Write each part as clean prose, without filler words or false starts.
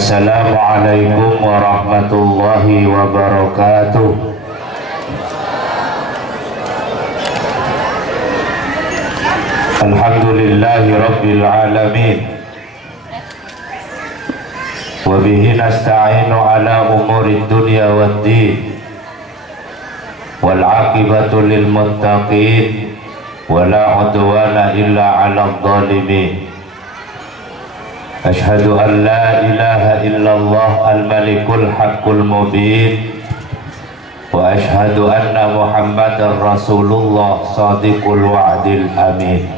Assalamualaikum warahmatullahi wabarakatuh. Alhamdulillahi rabbil alamin. Wa bihi nasta'inu ala umuri dunya waddin. Wal aqibatu lil muttaqin. Wa la udwana illa 'alal zalimin. Ashhadu an la ilaha illallah al-malikul haqqul mubin. Wa ashhadu anna Muhammadar Rasulullah sadiqul wa'dil amin.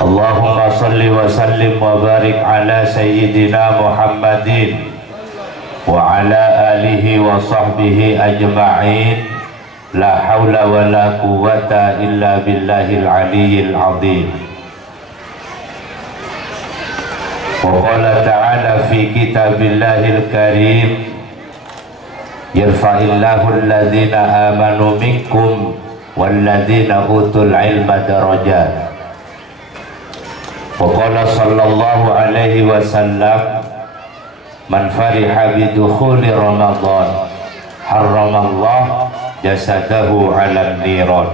Allahumma salli wa sallim wa barik ala sayyidina Muhammadin wa ala alihi wa sahbihi ajma'in. La hawla wa la quwwata illa billahil aliyyil azim. Wa qala ta'ala fi kitabillahil karim, yarfa'illahu alladhina amanu minkum walladhina utul ilma darajat. Wa qala sallallahu alaihi wasallam, man fariha bidukhuli Ramadan harramallah jasadahu 'alan niran.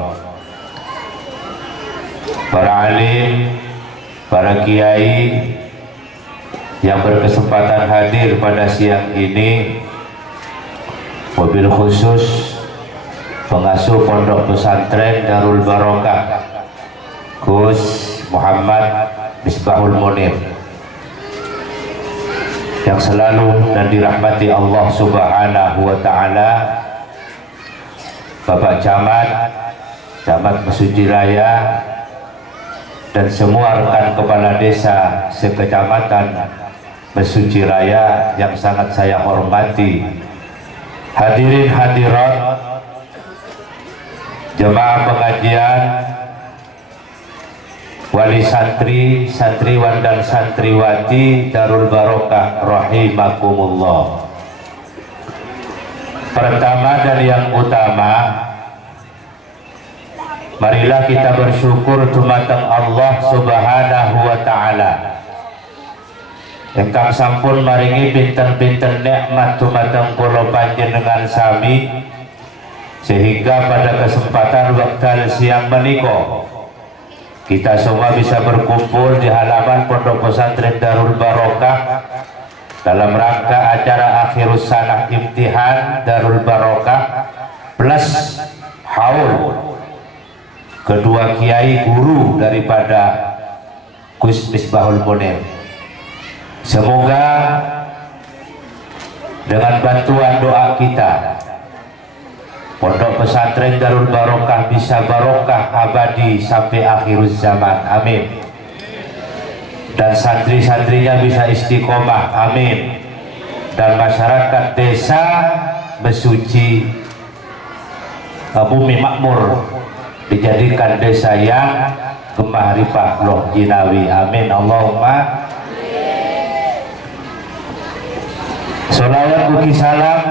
Para alim, para kiai yang berkesempatan hadir pada siang ini, wabil khusus pengasuh Pondok Pesantren Darul Barokah Gus Muhammad Misbahul Munir, yang selalu dan dirahmati Allah Subhanahu wa Ta'ala, Bapak Camat Mesuji Raya, dan semua rekan kepala desa sekecamatan Mesuji Raya yang sangat saya hormati, hadirin hadirat, jemaah pengajian, wali santri, santriwan dan santriwati Darul Barokah rahimakumullah. Pertama dan yang utama, marilah kita bersyukur dumateng Allah Subhanahu wa Ta'ala ingkang sampun maringi pinten-pinten nikmat dumateng kula panjenengan sami, sehingga pada kesempatan wekdal siang menika kita semua bisa berkumpul di halaman Pondok Pesantren Darul Barokah dalam rangka acara akhirus sanah imtihan Darul Barokah plus haul kedua kiai guru daripada Gus Misbahul Munir. Semoga dengan bantuan doa kita, Pondok Pesantren Darul Barokah bisa barokah abadi sampai akhir zaman, amin. Dan santri-santrinya bisa istiqomah, amin. Dan masyarakat desa Mesuji Bumi Makmur dijadikan desa yang gemah loh jinawi, amin. Allahumma sholawat mugi salam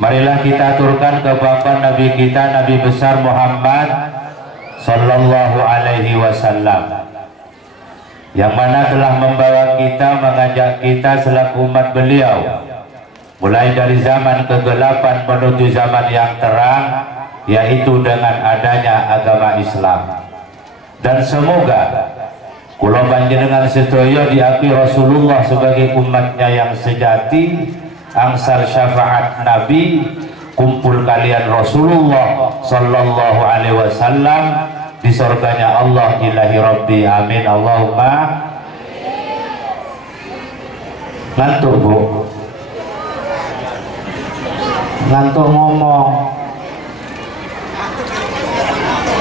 marilah kita aturkan ke bapak Nabi kita, Nabi besar Muhammad sallallahu alaihi wasallam, yang mana telah membawa kita, mengajak kita selaku umat beliau mulai dari zaman kegelapan menuju zaman yang terang, yaitu dengan adanya agama Islam. Dan semoga kula panjenengan sedaya diakui Rasulullah sebagai umatnya yang sejati, angsal syafaat Nabi, kumpul kalian Rasulullah sallallahu alaihi wasallam di surganya Allah ilahi Rabbi, amin. Allahumma ngantuk bu, ngantuk ngomong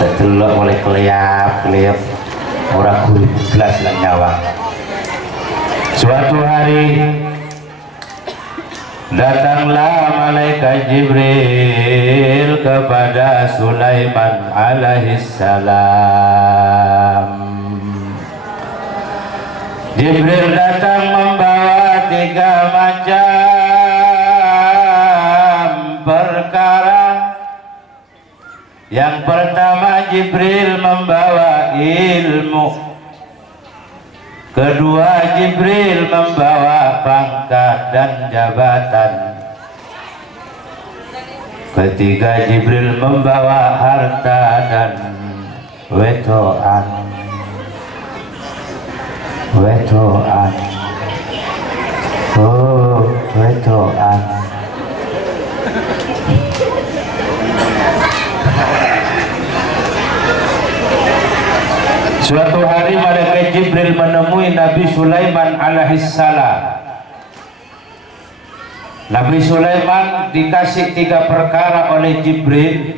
terdelok oleh kelihap orang guru belas lah nyawa. Suatu hari datanglah malaikat Jibril kepada Sulaiman alaihissalam. Jibril datang membawa 3 macam perkara. Yang pertama, Jibril membawa ilmu. Kedua, Jibril membawa pangkat dan jabatan. Ketiga, Jibril membawa harta dan wetoan. Wetoan. Oh, wetoan. Suatu hari malaikat Jibril menemui Nabi Sulaiman alaihissalam. Nabi Sulaiman dikasih 3 perkara oleh Jibril.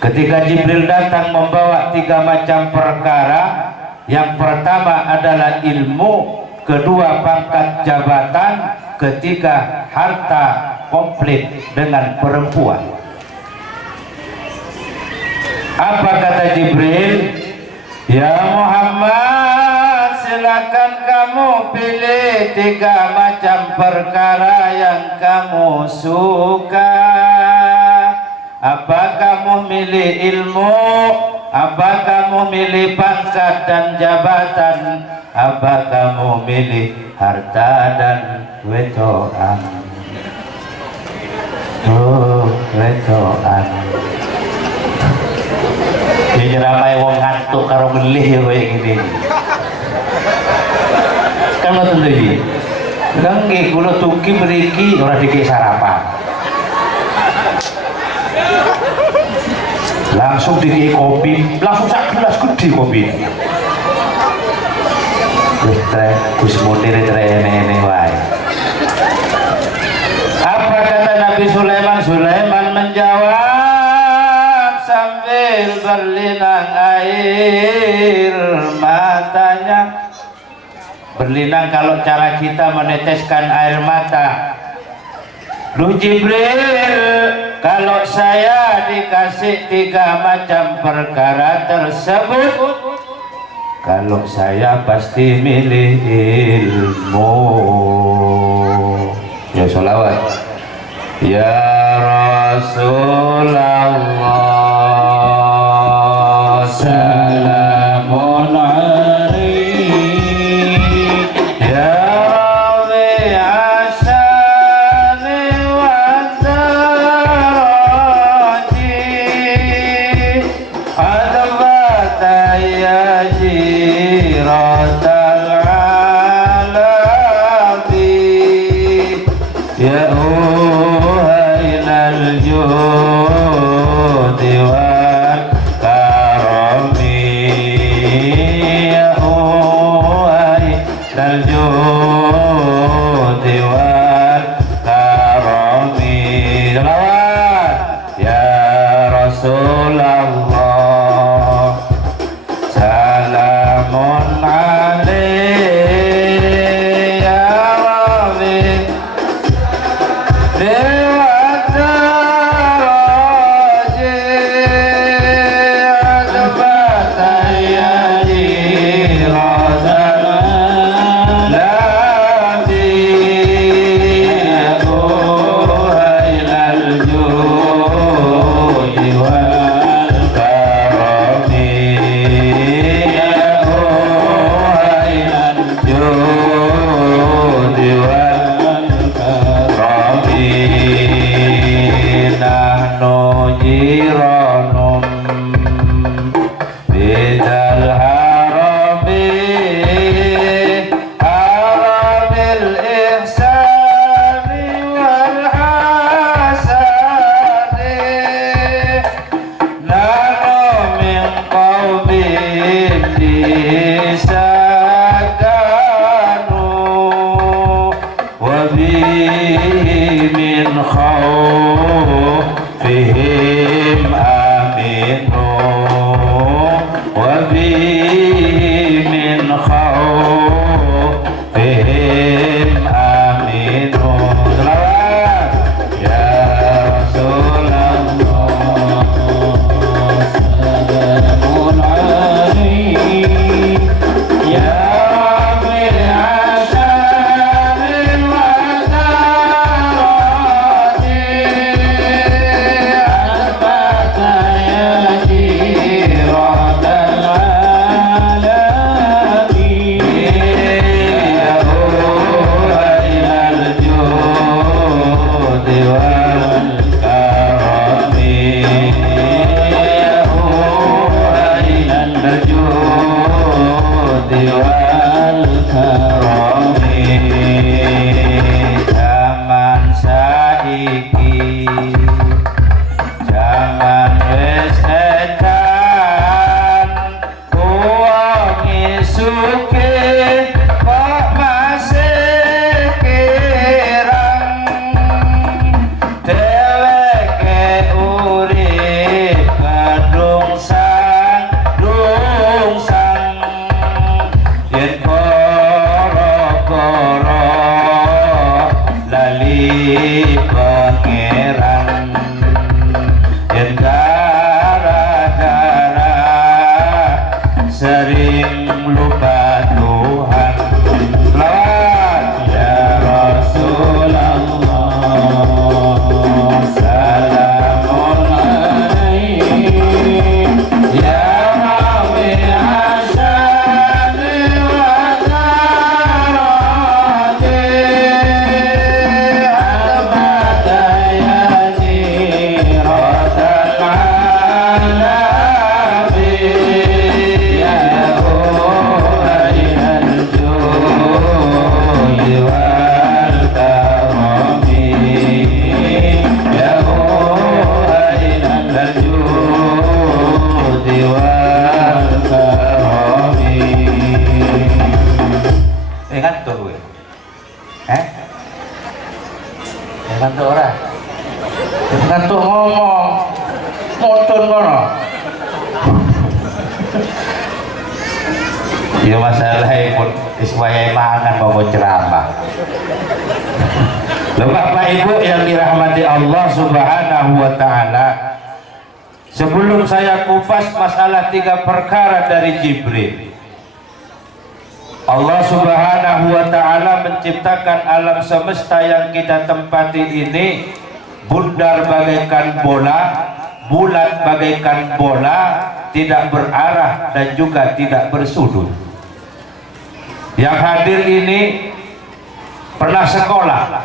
Ketika Jibril datang membawa 3 macam perkara. Yang pertama adalah ilmu, kedua pangkat jabatan, ketiga harta komplit dengan perempuan. Apa kata Jibril? Ya Muhammad, silakan kamu pilih 3 macam perkara yang kamu suka. Apa kamu milih ilmu? Apa kamu milih pangkat dan jabatan? Apa kamu milih harta dan wetoan? Oh, wetoan. Ini ramai wong ngantuk karo melih ya kayak gini. Kan ngoten to iki. Lah nggih kula tuki mriki ora dikek sarapan. Langsung dikek kopi, langsung sak gelas gede kopi. Wis Gus Munir trene wae. Apa kata Nabi Sulaiman? Sulaiman menjawab sambil berlinang air matanya. Berlinang kalau cara kita meneteskan air mata. Duh Jibril, kalau saya dikasih 3 macam perkara tersebut, kalau saya pasti milih ilmu. Ya sholawat. Ya Rasulullah, salamun alaihi. Ya Rabbi asani wa daraji, adbata ya jiratal alabi. Ya الجود والكرم يا الجود والكرم يا رسول الله سلام عليك يا ربي من خوفهم آمنوا وبي من خوفهم آمنوا. صلوات يا رسول الله سلام عليك يا رب العالمين iki jangan wis edan wong isuke kok masih kirang dheweke urip kadungsang yen koro-koro lali pangeran yen gara-gara sering lupa Tuhan lawan ya Rasulullah salamun alaihi ya Nabi Hasan wa Zarati al-Badayani rodan alabi ya huwainal juli wal karami ya huwainal juli wal karami. Ngantuk gue ngantuk ora ngantuk ngomong mudun kono ya masalahnya pun iswaya mangan mau ceramah. Loh Bapak Ibu yang dirahmati Allah Subhanahu wa Ta'ala, sebelum saya kupas masalah 3 perkara dari Jibril, Allah Subhanahu wa Ta'ala menciptakan alam semesta yang kita tempati ini bundar bagaikan bola, bulat bagaikan bola, tidak berarah dan juga tidak bersudut. Yang hadir ini pernah sekolah.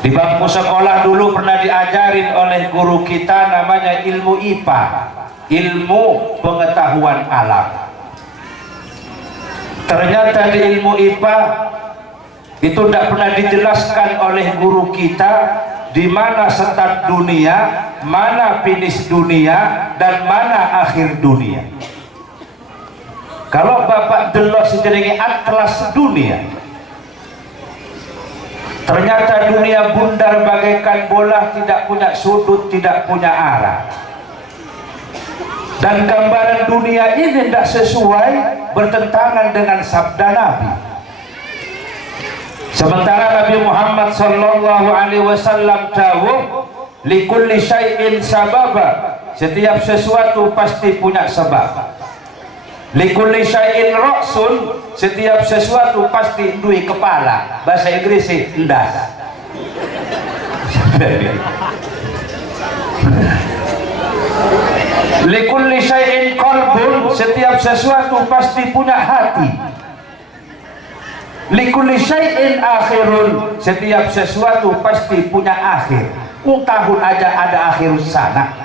Di bangku sekolah dulu pernah diajarin oleh guru kita namanya ilmu IPA, ilmu pengetahuan alam. Ternyata di ilmu IPA itu tidak pernah dijelaskan oleh guru kita di mana start dunia, mana finish dunia, dan mana akhir dunia. Kalau Bapak delok sejenenge atlas dunia, ternyata dunia bundar bagaikan bola, tidak punya sudut, tidak punya arah. Dan gambaran dunia ini tidak sesuai, bertentangan dengan sabda Nabi. Sementara Nabi Muhammad sallallahu alaihi wasallam dawuh, likulli syai'in sababa, setiap sesuatu pasti punya sebab. Likulli syai'in ra'sun, setiap sesuatu pasti duwe kepala. Bahasa Inggris sih ndas. Likulli syai'in qalbun, setiap sesuatu pasti punya hati. Likulli syai'in akhirun, setiap sesuatu pasti punya akhir. Tahun aja ada akhir sana.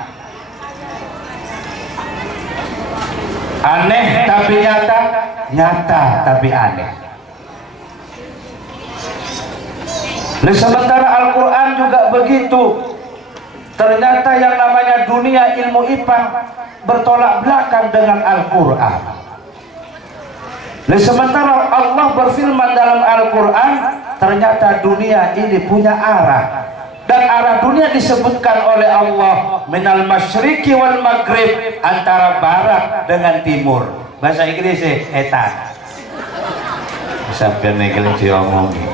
Aneh tapi nyata, nyata tapi aneh. Nah, sementara Al-Quran juga begitu. Ternyata yang namanya dunia ilmu IPA bertolak belakang dengan Al-Quran. Nah, sementara Allah berfirman dalam Al-Quran, ternyata dunia ini punya arah. Dan arah dunia disebutkan oleh Allah minal masyriqi wal maghrib, antara barat dengan timur. Bahasa Inggrisnya etan. Sampai negelin diomongi.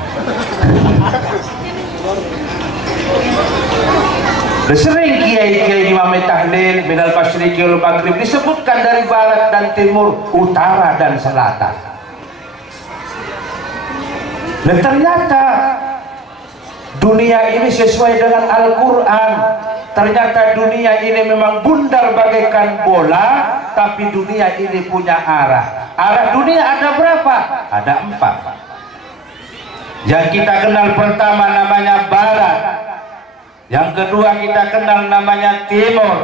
Sering kiai-kiai imam tahlil minal masyriqi wal maghrib disebutkan dari barat dan timur, utara dan selatan. Dan ternyata dunia ini sesuai dengan Al-Quran. Ternyata dunia ini memang bundar bagaikan bola, tapi dunia ini punya arah. Arah dunia ada berapa? Ada 4. Yang kita kenal pertama namanya barat, yang kedua kita kenal namanya timur,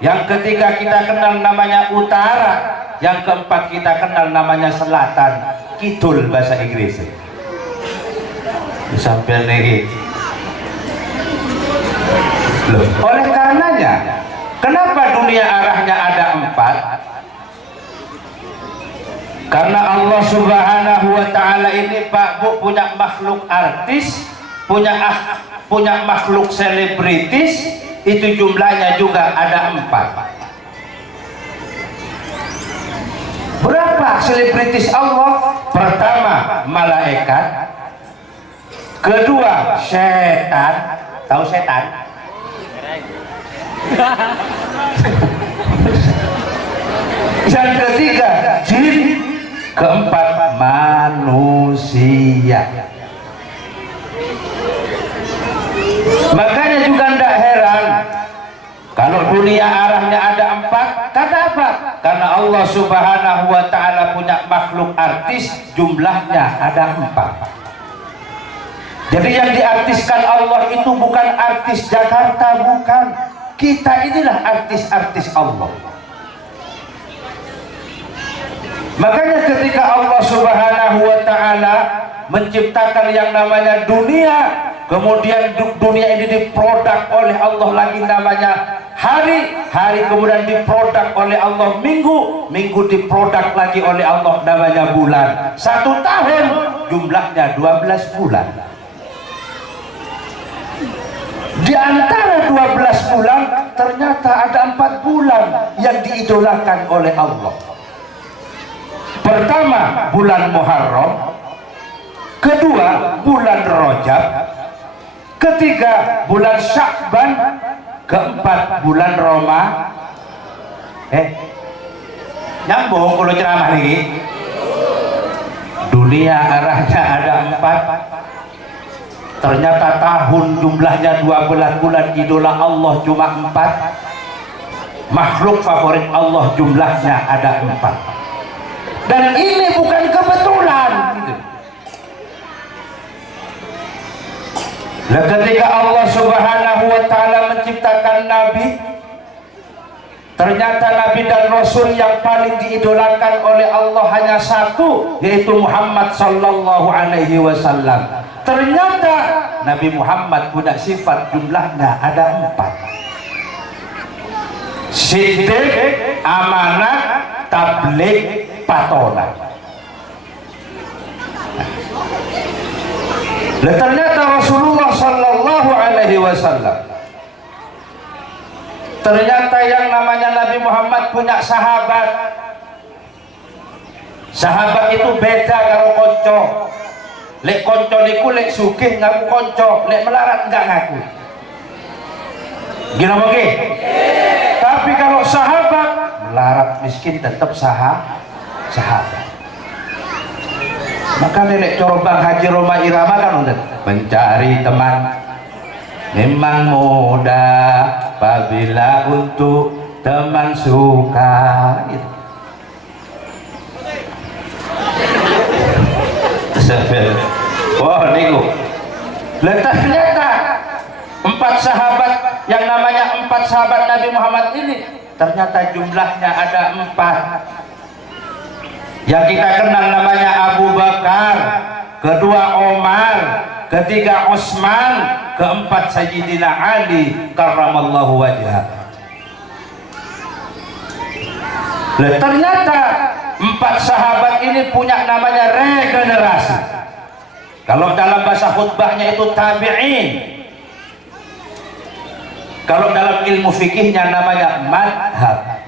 yang ketiga kita kenal namanya utara, yang keempat kita kenal namanya selatan, kidul bahasa Inggris. Sampai nih Loh, oleh karenanya kenapa dunia arahnya ada 4? Karena Allah Subhanahu wa Ta'ala ini Pak Bu punya makhluk artis, punya makhluk selebritis, itu jumlahnya juga ada 4. Berapa selebritis Allah? Pertama malaikat, kedua setan, tahu setan? Yang ketiga jin, keempat manusia. Makanya juga tidak heran kalau dunia arahnya ada 4. Karena apa? Karena Allah Subhanahu wa Ta'ala punya makhluk artis, jumlahnya ada 4. Jadi yang diartiskan Allah itu bukan artis Jakarta, bukan. Kita inilah artis-artis Allah. Makanya ketika Allah Subhanahu wa Ta'ala menciptakan yang namanya dunia, kemudian dunia ini diproduk oleh Allah lagi namanya hari kemudian diproduk oleh Allah minggu diproduk lagi oleh Allah namanya bulan. 1 tahun jumlahnya 12 bulan. Di antara 12 bulan ternyata ada 4 bulan yang diidolakan oleh Allah. Pertama bulan Muharram, kedua bulan Rajab, ketiga bulan Sya'ban, keempat bulan nyambung kalau ceramah lagi. Dunia arahnya ada 4. Ternyata tahun jumlahnya 12 bulan, idola Allah cuma 4. Makhluk favorit Allah jumlahnya ada 4. Dan ini bukan kebetulan gitu. Nah, ketika Allah Subhanahu wa Ta'ala menciptakan Nabi, ternyata Nabi dan Rasul yang paling diidolakan oleh Allah hanya 1, yaitu Muhammad Sallallahu Alaihi Wasallam. Ternyata Nabi Muhammad punya sifat, jumlahnya ada 4. Siddiq, amanah, tabligh, patona. Dan ternyata Rasulullah Sallallahu Alaihi Wasallam, ternyata yang namanya Nabi Muhammad punya sahabat. Sahabat itu beda karo konco. Lek konco niku lek sugih ngaku konco, lek melarat enggak ngaku. Gila oke? Tapi kalau sahabat melarat miskin tetap sahabat. Maka nenek corobang Haji Roma Irama kan udah mencari teman memang mudah apabila untuk teman suka gitu. Wah niku ternyata 4 sahabat yang namanya 4 sahabat Nabi Muhammad ini ternyata jumlahnya ada 4. Yang kita kenal namanya Abu Bakar, kedua Omar, ketiga Utsman, keempat Sayyidina Ali karramallahu wajhah. Ternyata 4 sahabat ini punya namanya regenerasi. Kalau dalam bahasa khutbahnya itu tabi'in, kalau dalam ilmu fikihnya namanya madhab.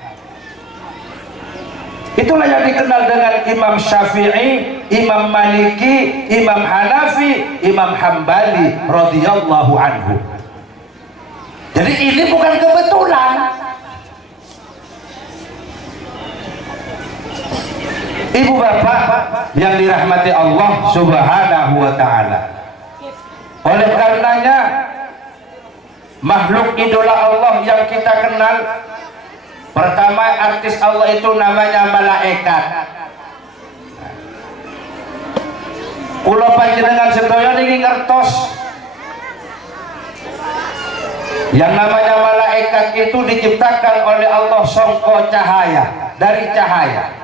Itulah yang dikenal dengan Imam Syafi'i, Imam Maliki, Imam Hanafi, Imam Hambali radhiyallahu anhu. Jadi ini bukan kebetulan. Ibu bapak yang dirahmati Allah Subhanahu wa Ta'ala, oleh karenanya makhluk idola Allah yang kita kenal, pertama artis Allah itu namanya malaikat. Kula panjenengan sedaya niki ngertos yang namanya malaikat itu diciptakan oleh Allah sangka cahaya, dari cahaya.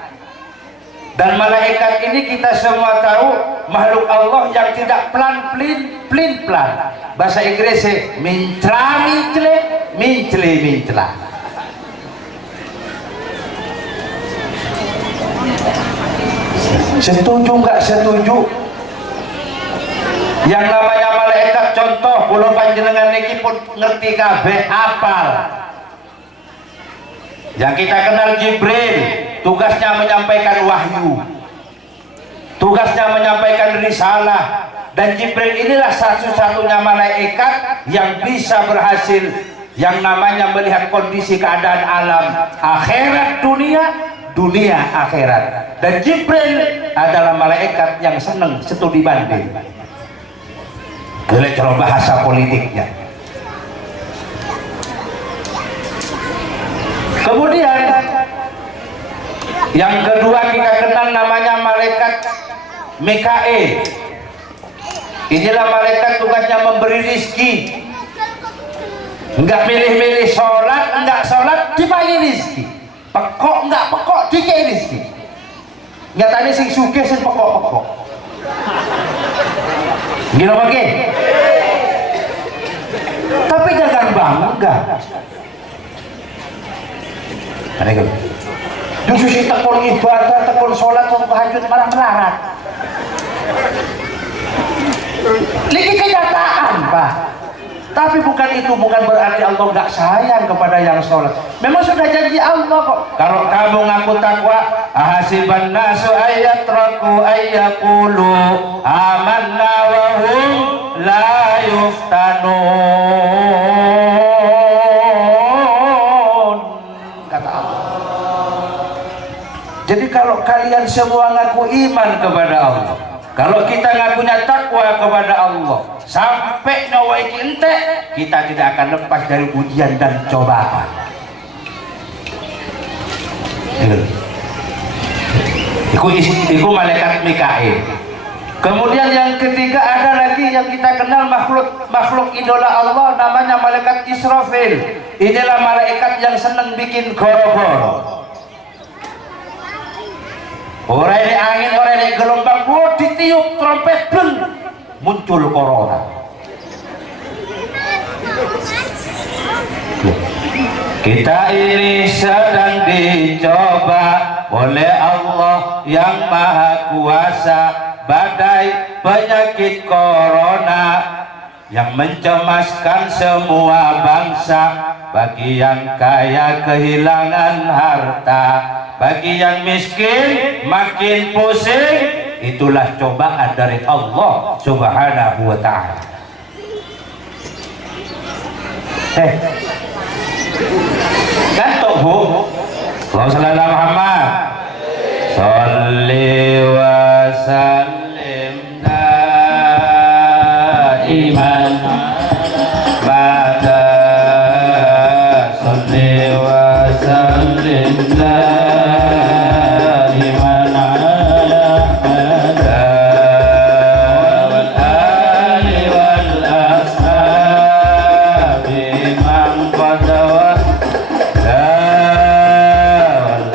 Dan malaikat ini kita semua tahu makhluk Allah yang tidak plan. Bahasa Inggrisnya mincela. Setuju nggak setuju? Yang namanya malaikat, contoh kula panjenengan niki pun ngerti kabeh, apal. Yang kita kenal Jibril, tugasnya menyampaikan wahyu, tugasnya menyampaikan risalah. Dan Jibril inilah satu-satunya malaikat yang bisa berhasil yang namanya melihat kondisi keadaan alam akhirat, dunia akhirat. Dan Jibril adalah malaikat yang senang studi banding. Kalau bahasa politiknya. Kemudian yang kedua kita kenal namanya malaikat Mikail. Inilah malaikat tugasnya memberi rizki. Enggak milih-milih, sholat enggak sholat dibagi rizki, pekok enggak pekok dikei rizki. Nyatanya sing sugih sing pekok-pekok. Gila bagi. Tapi jangan bangga. Ada kan? Justru si tekun ibadah, tekun sholat, tekun tahajud malah melarat. Ini kenyataan, Pak. Tapi bukan berarti Allah nggak sayang kepada yang sholat. Memang sudah janji Allah kok. Kalau kamu ngaku takwa, ahasiban nasu ayatraku ayyaqulu amanna wa hum la yuftanun. Kata Allah. Jadi kalau kalian semua ngaku iman kepada Allah, kalau kita ngakunya takwa kepada Allah, sampai nyawa iki entek, kita tidak akan lepas dari ujian dan cobaan. Itu malaikat Mikail. Kemudian yang ketiga ada lagi yang kita kenal makhluk idola Allah, namanya malaikat Israfil. Inilah malaikat yang senang bikin goro-goro. Orang ini angin, orang ini gelombang, ditiup trompet, muncul corona. Kita ini sedang dicoba oleh Allah yang Maha Kuasa. Badai penyakit corona yang mencemaskan semua bangsa. Bagi yang kaya kehilangan harta, bagi yang miskin makin pusing. Itulah cobaan dari Allah Subhanahu wa ta'ala. Gantuk bu. Allahumma shalli ala Muhammad. Shalli wa sallim daiman ba'da. Shalli wa sallim daiman ala hada wal ali wal ashabi man qadawa la wal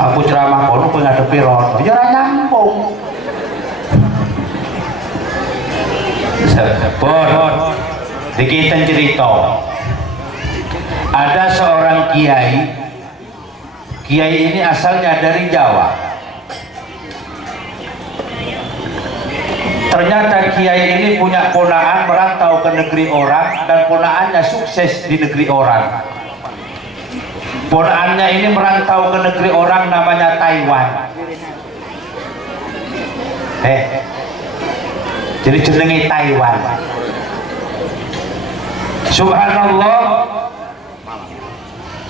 Aku ceramah kono kowe ngadepi rono ya ora nyambung. Bon, dikiten cerita. Ada seorang kiai. Kiai ini asalnya dari Jawa. Ternyata kiai ini punya ponaan merantau ke negeri orang dan ponaannya sukses di negeri orang. Ponaannya ini merantau ke negeri orang namanya Taiwan. Jadi jenenge Taiwan. Subhanallah,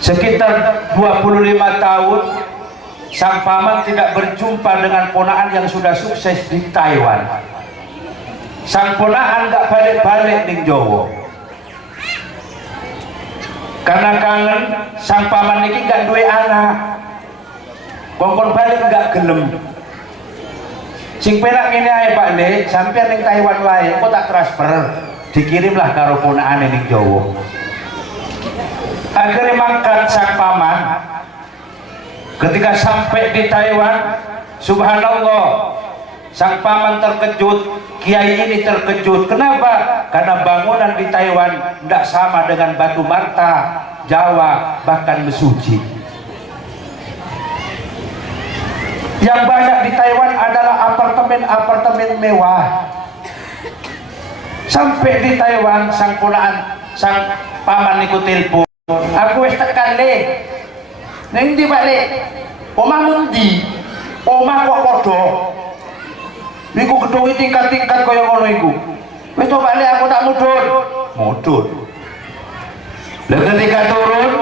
sekitar 25 tahun sang paman tidak berjumpa dengan ponaan yang sudah sukses di Taiwan. Sang ponaan gak balik-balik ning Jawa. Karena kangen, sang paman ini gak duwe anak. Kongkon balik gak gelem. Sing penak ngene ae Pak Le, sampeyan ning Taiwan wae, kok tak transfer, dikirimlah karo ponakane ning Jawa. Akhirnya mangkat sang paman. Ketika sampai di Taiwan, subhanallah, sang paman terkejut, kiai ini terkejut. Kenapa? Karena bangunan di Taiwan tidak sama dengan batu marta Jawa, bahkan Mesuji. Yang banyak di Taiwan adalah apartemen-apartemen mewah. Sampai di Taiwan, sang paman niku telepon, aku wis tekan Le. Ning ndi Pak Le? Omah mundi? Omah kok padha. Niku gedunge tingkat-tingkat kaya ngono iku. Wis to Pak Le, aku tak mudhun. Mudhun. Lah ketika turun,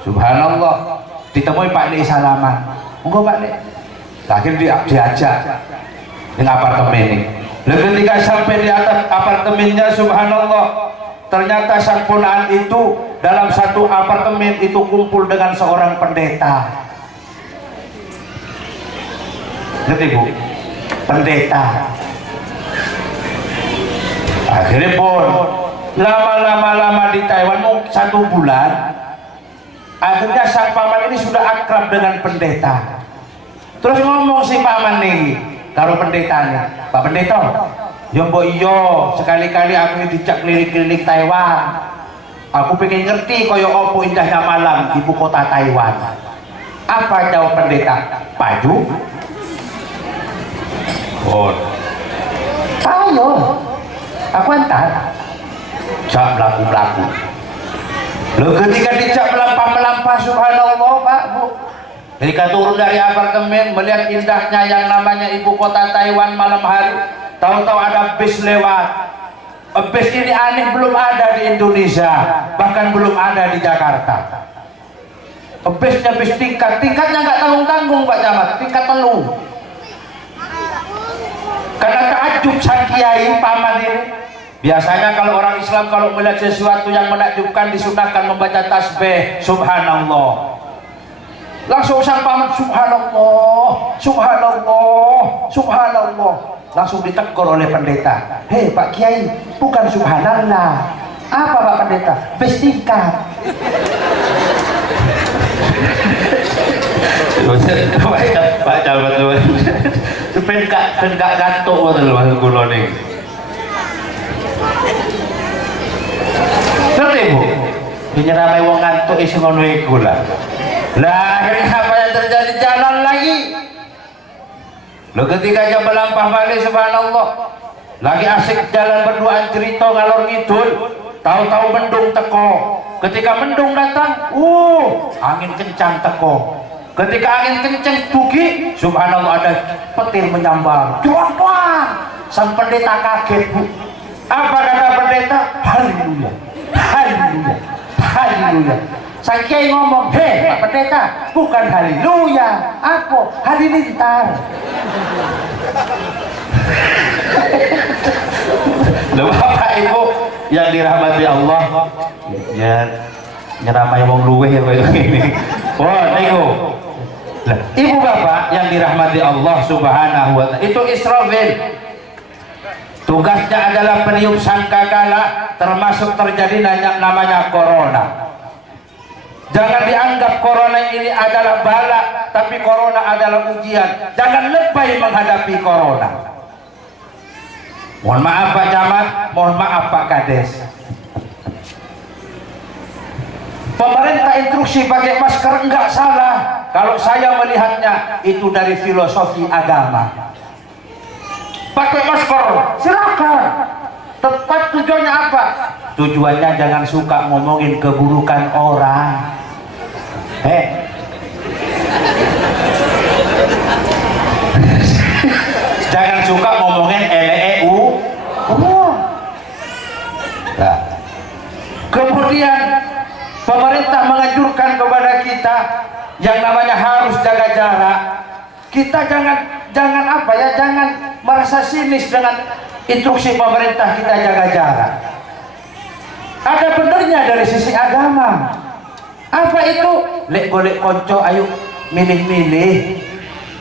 subhanallah, ditemui Pak Le salaman. Monggo Pak Le. Akhirnya diajak dengan apartemen ini. Lah ketika sampai di atas apartemennya, subhanallah, ternyata sang ponaan itu dalam satu apartemen itu kumpul dengan seorang pendeta. Ngerti Bu? Pendeta. Akhirnya pun lama di Taiwan mau 1 bulan. Akhirnya sang paman ini sudah akrab dengan pendeta. Terus ngomong si paman nih karo pendetanya, Pak Pendeta, ya mbok iya sekali-kali aku dijak keliling-keliling Taiwan. Aku pengen ngerti kaya apa indahnya malam di ibu kota Taiwan. Apa jawab pendeta? Paju. Oh, ayo, aku antar. Jak melaku-melaku. Loh, ketika dijak melampah-melampah, subhanallah Pak Bu. Ketika turun dari apartemen, melihat indahnya yang namanya ibu kota Taiwan malam hari, tahu-tahu ada bis lewat. Bis ini aneh, belum ada di Indonesia, bahkan belum ada di Jakarta. Bisnya bis tingkatnya nggak tanggung-tanggung Pak Camat, tingkat telu. Karena takjub sang kiai paman ini. Biasanya kalau orang Islam kalau melihat sesuatu yang menakjubkan disunahkan membaca tasbih subhanallah. Langsung sang paman, subhanallah, subhanallah, subhanallah. Langsung ditegur oleh pendeta. Hei Pak Kiai, bukan subhanallah. Apa Pak Pendeta? Bestingkat. Pak Camat tuh. Penggak gantuk betul masuk kulo nih. Ngerti Bu? Dinyeramai wong ngantuk isi ngono iku lah. Lah akhirnya apa yang terjadi, jalan lagi. Lo ketika jam melampah balik, subhanallah, lagi asik jalan berduaan cerita ngalor ngidul, tahu-tahu mendung teko. Ketika mendung datang, angin kencang teko. Ketika angin kencang tugi, subhanallah ada petir menyambar. Cuak-cuak. Sang pendeta kaget, Bu. Apa kata pendeta? Haleluya, haleluya, haleluya. Sang kiai ngomong, hei Pak Pendeta, bukan haleluya, apa? Halilintar. Loh Bapak Ibu yang dirahmati Allah, ya nyeramai wong luweh ya kayak gini. Wah, niku. Lah, Ibu Bapak yang dirahmati Allah Subhanahu wa taala, itu Israfil. Tugasnya adalah peniup sangkakala, termasuk terjadi namanya corona. Jangan dianggap corona ini adalah bala, tapi corona adalah ujian. Jangan lebay menghadapi corona. Mohon maaf Pak Camat, mohon maaf Pak Kades. Pemerintah instruksi pakai masker enggak salah. Kalau saya melihatnya itu dari filosofi agama. Pakai masker, silakan. Tepat tujuannya apa? Tujuannya jangan suka ngomongin keburukan orang. Jangan suka ngomongin LEU. Nah, kemudian pemerintah menganjurkan kepada kita yang namanya harus jaga jarak. Kita jangan apa ya, jangan merasa sinis dengan instruksi pemerintah kita jaga jarak. Ada benernya dari sisi agama. Apa itu? Lek golek konco, ayo milih-milih.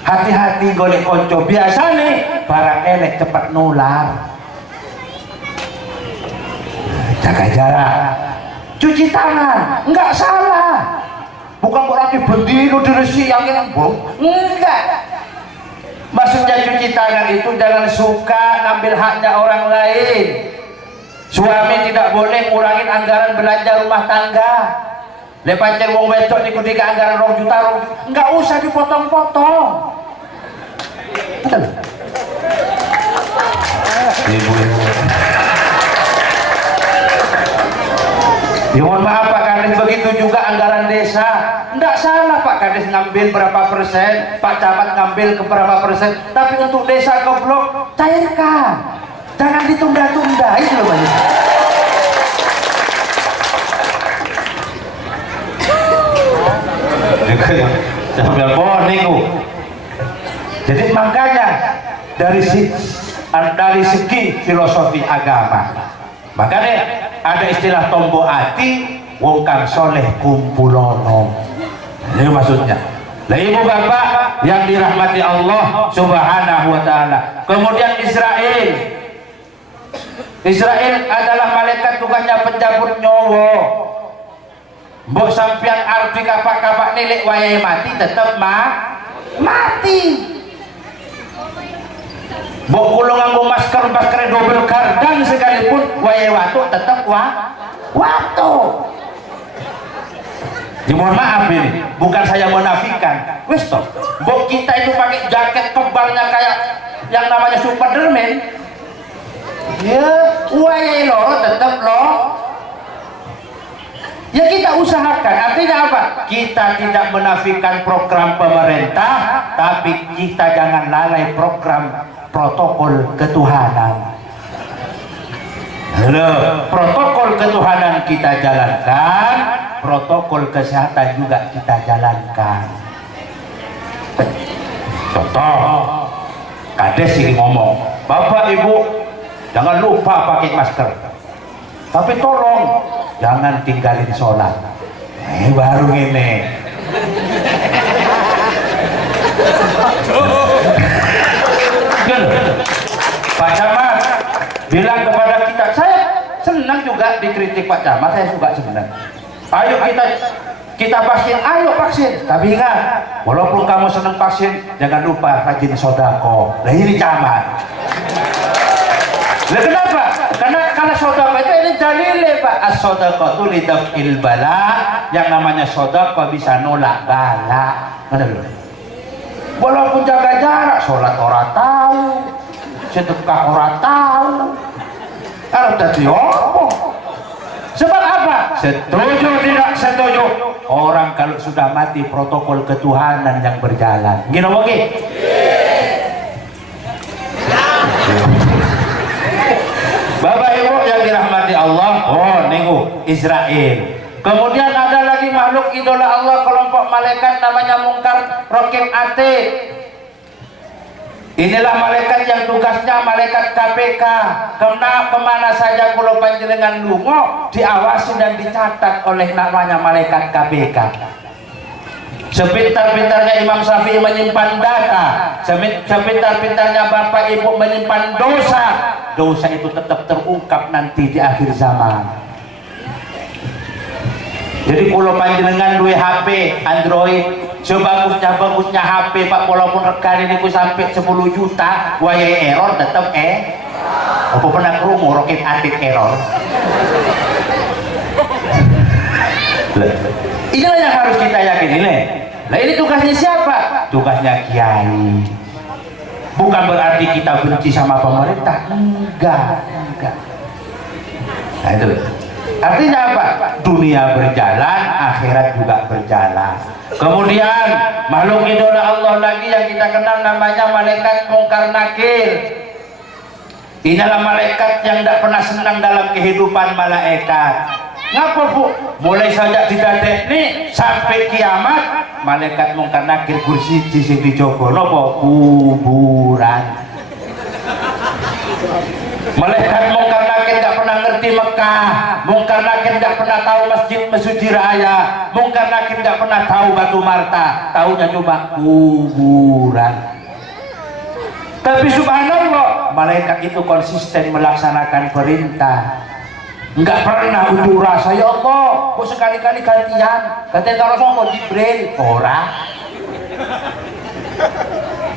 Hati-hati golek konco. Biasa nih barang elek cepat nular. Jaga jarak. Cuci tangan, enggak salah. Bukan berarti berdiri diresi yang bong. Enggak. Maksudnya cuci tangan itu jangan suka ngambil haknya orang lain. Suami tidak boleh ngurangin anggaran belanja rumah tangga. Lepancen wong wedok niku dika anggaran 2 juta, enggak usah dipotong-potong. Betul. Ibu-ibu. Ya mohon maaf Pak Kades, begitu juga anggaran desa. Enggak salah Pak Kades ngambil berapa persen, Pak Camat ngambil ke berapa persen, tapi untuk desa goblok cairkan. Jangan ditunda-tunda, itu loh Pak. Jadi makanya dari segi filosofi agama, makanya ada istilah tombo ati wong kang soleh kumpulono. Ini maksudnya. Lah Ibu Bapak yang dirahmati Allah Subhanahu wa taala. Kemudian Israel adalah malaikat, tugasnya penjabut nyawa. Mbok sampean arti kapak-kapak nilik wayai mati tetep mati. Mbok kula nganggo masker double gardan sekalipun wayai watu tetep watu. Ya, mohon maaf ini, bukan saya menafikan. Wes toh, mbok kita itu pakai jaket tebalnya kayak yang namanya Superman. Ya, wayai loro tetep lo. Ya kita usahakan, artinya apa? Kita tidak menafikan program pemerintah, tapi kita jangan lalai program protokol ketuhanan. Halo, protokol ketuhanan kita jalankan, protokol kesehatan juga kita jalankan. Contoh, Kades ini ngomong, Bapak Ibu jangan lupa pakai masker. Tapi tolong jangan tinggalin sholat. Baru ini Pak Camat bilang kepada kita, saya senang juga dikritik Pak Camat, saya suka senang. Ayo kita vaksin, ayo vaksin. Tapi ingat, walaupun kamu senang vaksin, jangan lupa rajin sodako. Nah ini Camat. Nah, kenapa? Karena kalau sodako itu ini dalilnya Pak. As-sodako itu lidaf'il bala. Yang namanya sodako bisa nolak bala. Walaupun jaga jarak, sholat orang tahu, sedekah orang tahu. Kalau tadi apa? Sebab apa? Setuju tidak setuju? Orang kalau sudah mati protokol ketuhanan yang berjalan. Gini lagi. Bapak Ibu yang dirahmati Allah, oh niku Israel. Kemudian ada lagi makhluk idola Allah, kelompok malaikat namanya Mungkar Nakir Atid. Inilah malaikat yang tugasnya malaikat KPK. Kemana saja kalau panjenengan lungo diawasi dan dicatat oleh namanya malaikat KPK. Sepintar-pintarnya Imam Syafi'i menyimpan data, sepintar-pintarnya Bapak Ibu menyimpan dosa, dosa itu tetap terungkap nanti di akhir zaman. Jadi kalau panjenengan duwe HP Android, sebagusnya HP Pak, walaupun rekan ini ku sampai 10 juta, wayai error tetap apa pernah krungu Nakir Atid error? Inilah yang harus kita yakini nih. Nah ini tugasnya siapa? Tugasnya kiai. Bukan berarti kita benci sama pemerintah, enggak. Nah itu. Artinya apa? Dunia berjalan, akhirat juga berjalan. Kemudian makhluk idola Allah lagi yang kita kenal namanya malaikat Mungkar Nakir. Inilah malaikat yang tidak pernah senang dalam kehidupan malaikat. Ngapa Bu? Mulai saja didadek nih sampai kiamat, malaikat Mungkar Nakir kursi sing dijogo napa? Kuburan. Malaikat Mungkar Nakir gak pernah ngerti Mekah, Mungkar Nakir gak pernah tahu Masjid Mesudi Raya, Mungkar Nakir gak pernah tahu Batu Marta, tahunya cuma kuburan. Tapi subhanallah, malaikat itu konsisten melaksanakan perintah. Enggak pernah unjuk rasa, ya Allah, kok sekali-kali gantian, gantian karo sapa? Jibril, ora.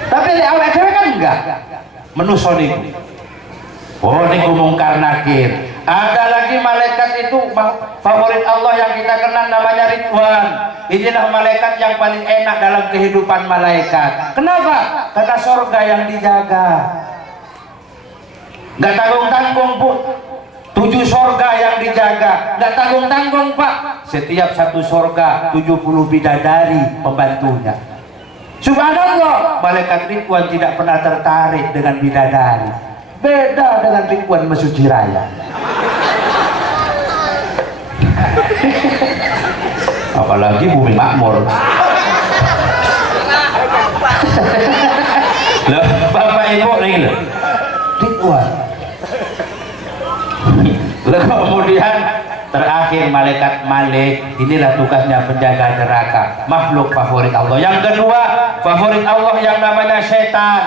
Tapi awake dhewe kan enggak. Menuso niku. Oh niku Mungkar Nakir. Ada lagi malaikat itu favorit Allah yang kita kenal namanya Ridwan. Inilah malaikat yang paling enak dalam kehidupan malaikat. Kenapa? Karena surga yang dijaga. Enggak tanggung-tanggung Bu. 7 surga yang dijaga, nggak tanggung-tanggung Pak. Setiap satu surga 70 bidadari pembantunya. Subhanallah, malaikat Ridwan tidak pernah tertarik dengan bidadari. Beda dengan Ridwan Mesudi Raya. Apalagi Bumi Makmur. Loh, Bapak Ibu nih loh. Ridwan. Lalu kemudian terakhir malaikat Malik, inilah tugasnya penjaga neraka, makhluk favorit Allah. Yang kedua, favorit Allah yang namanya setan.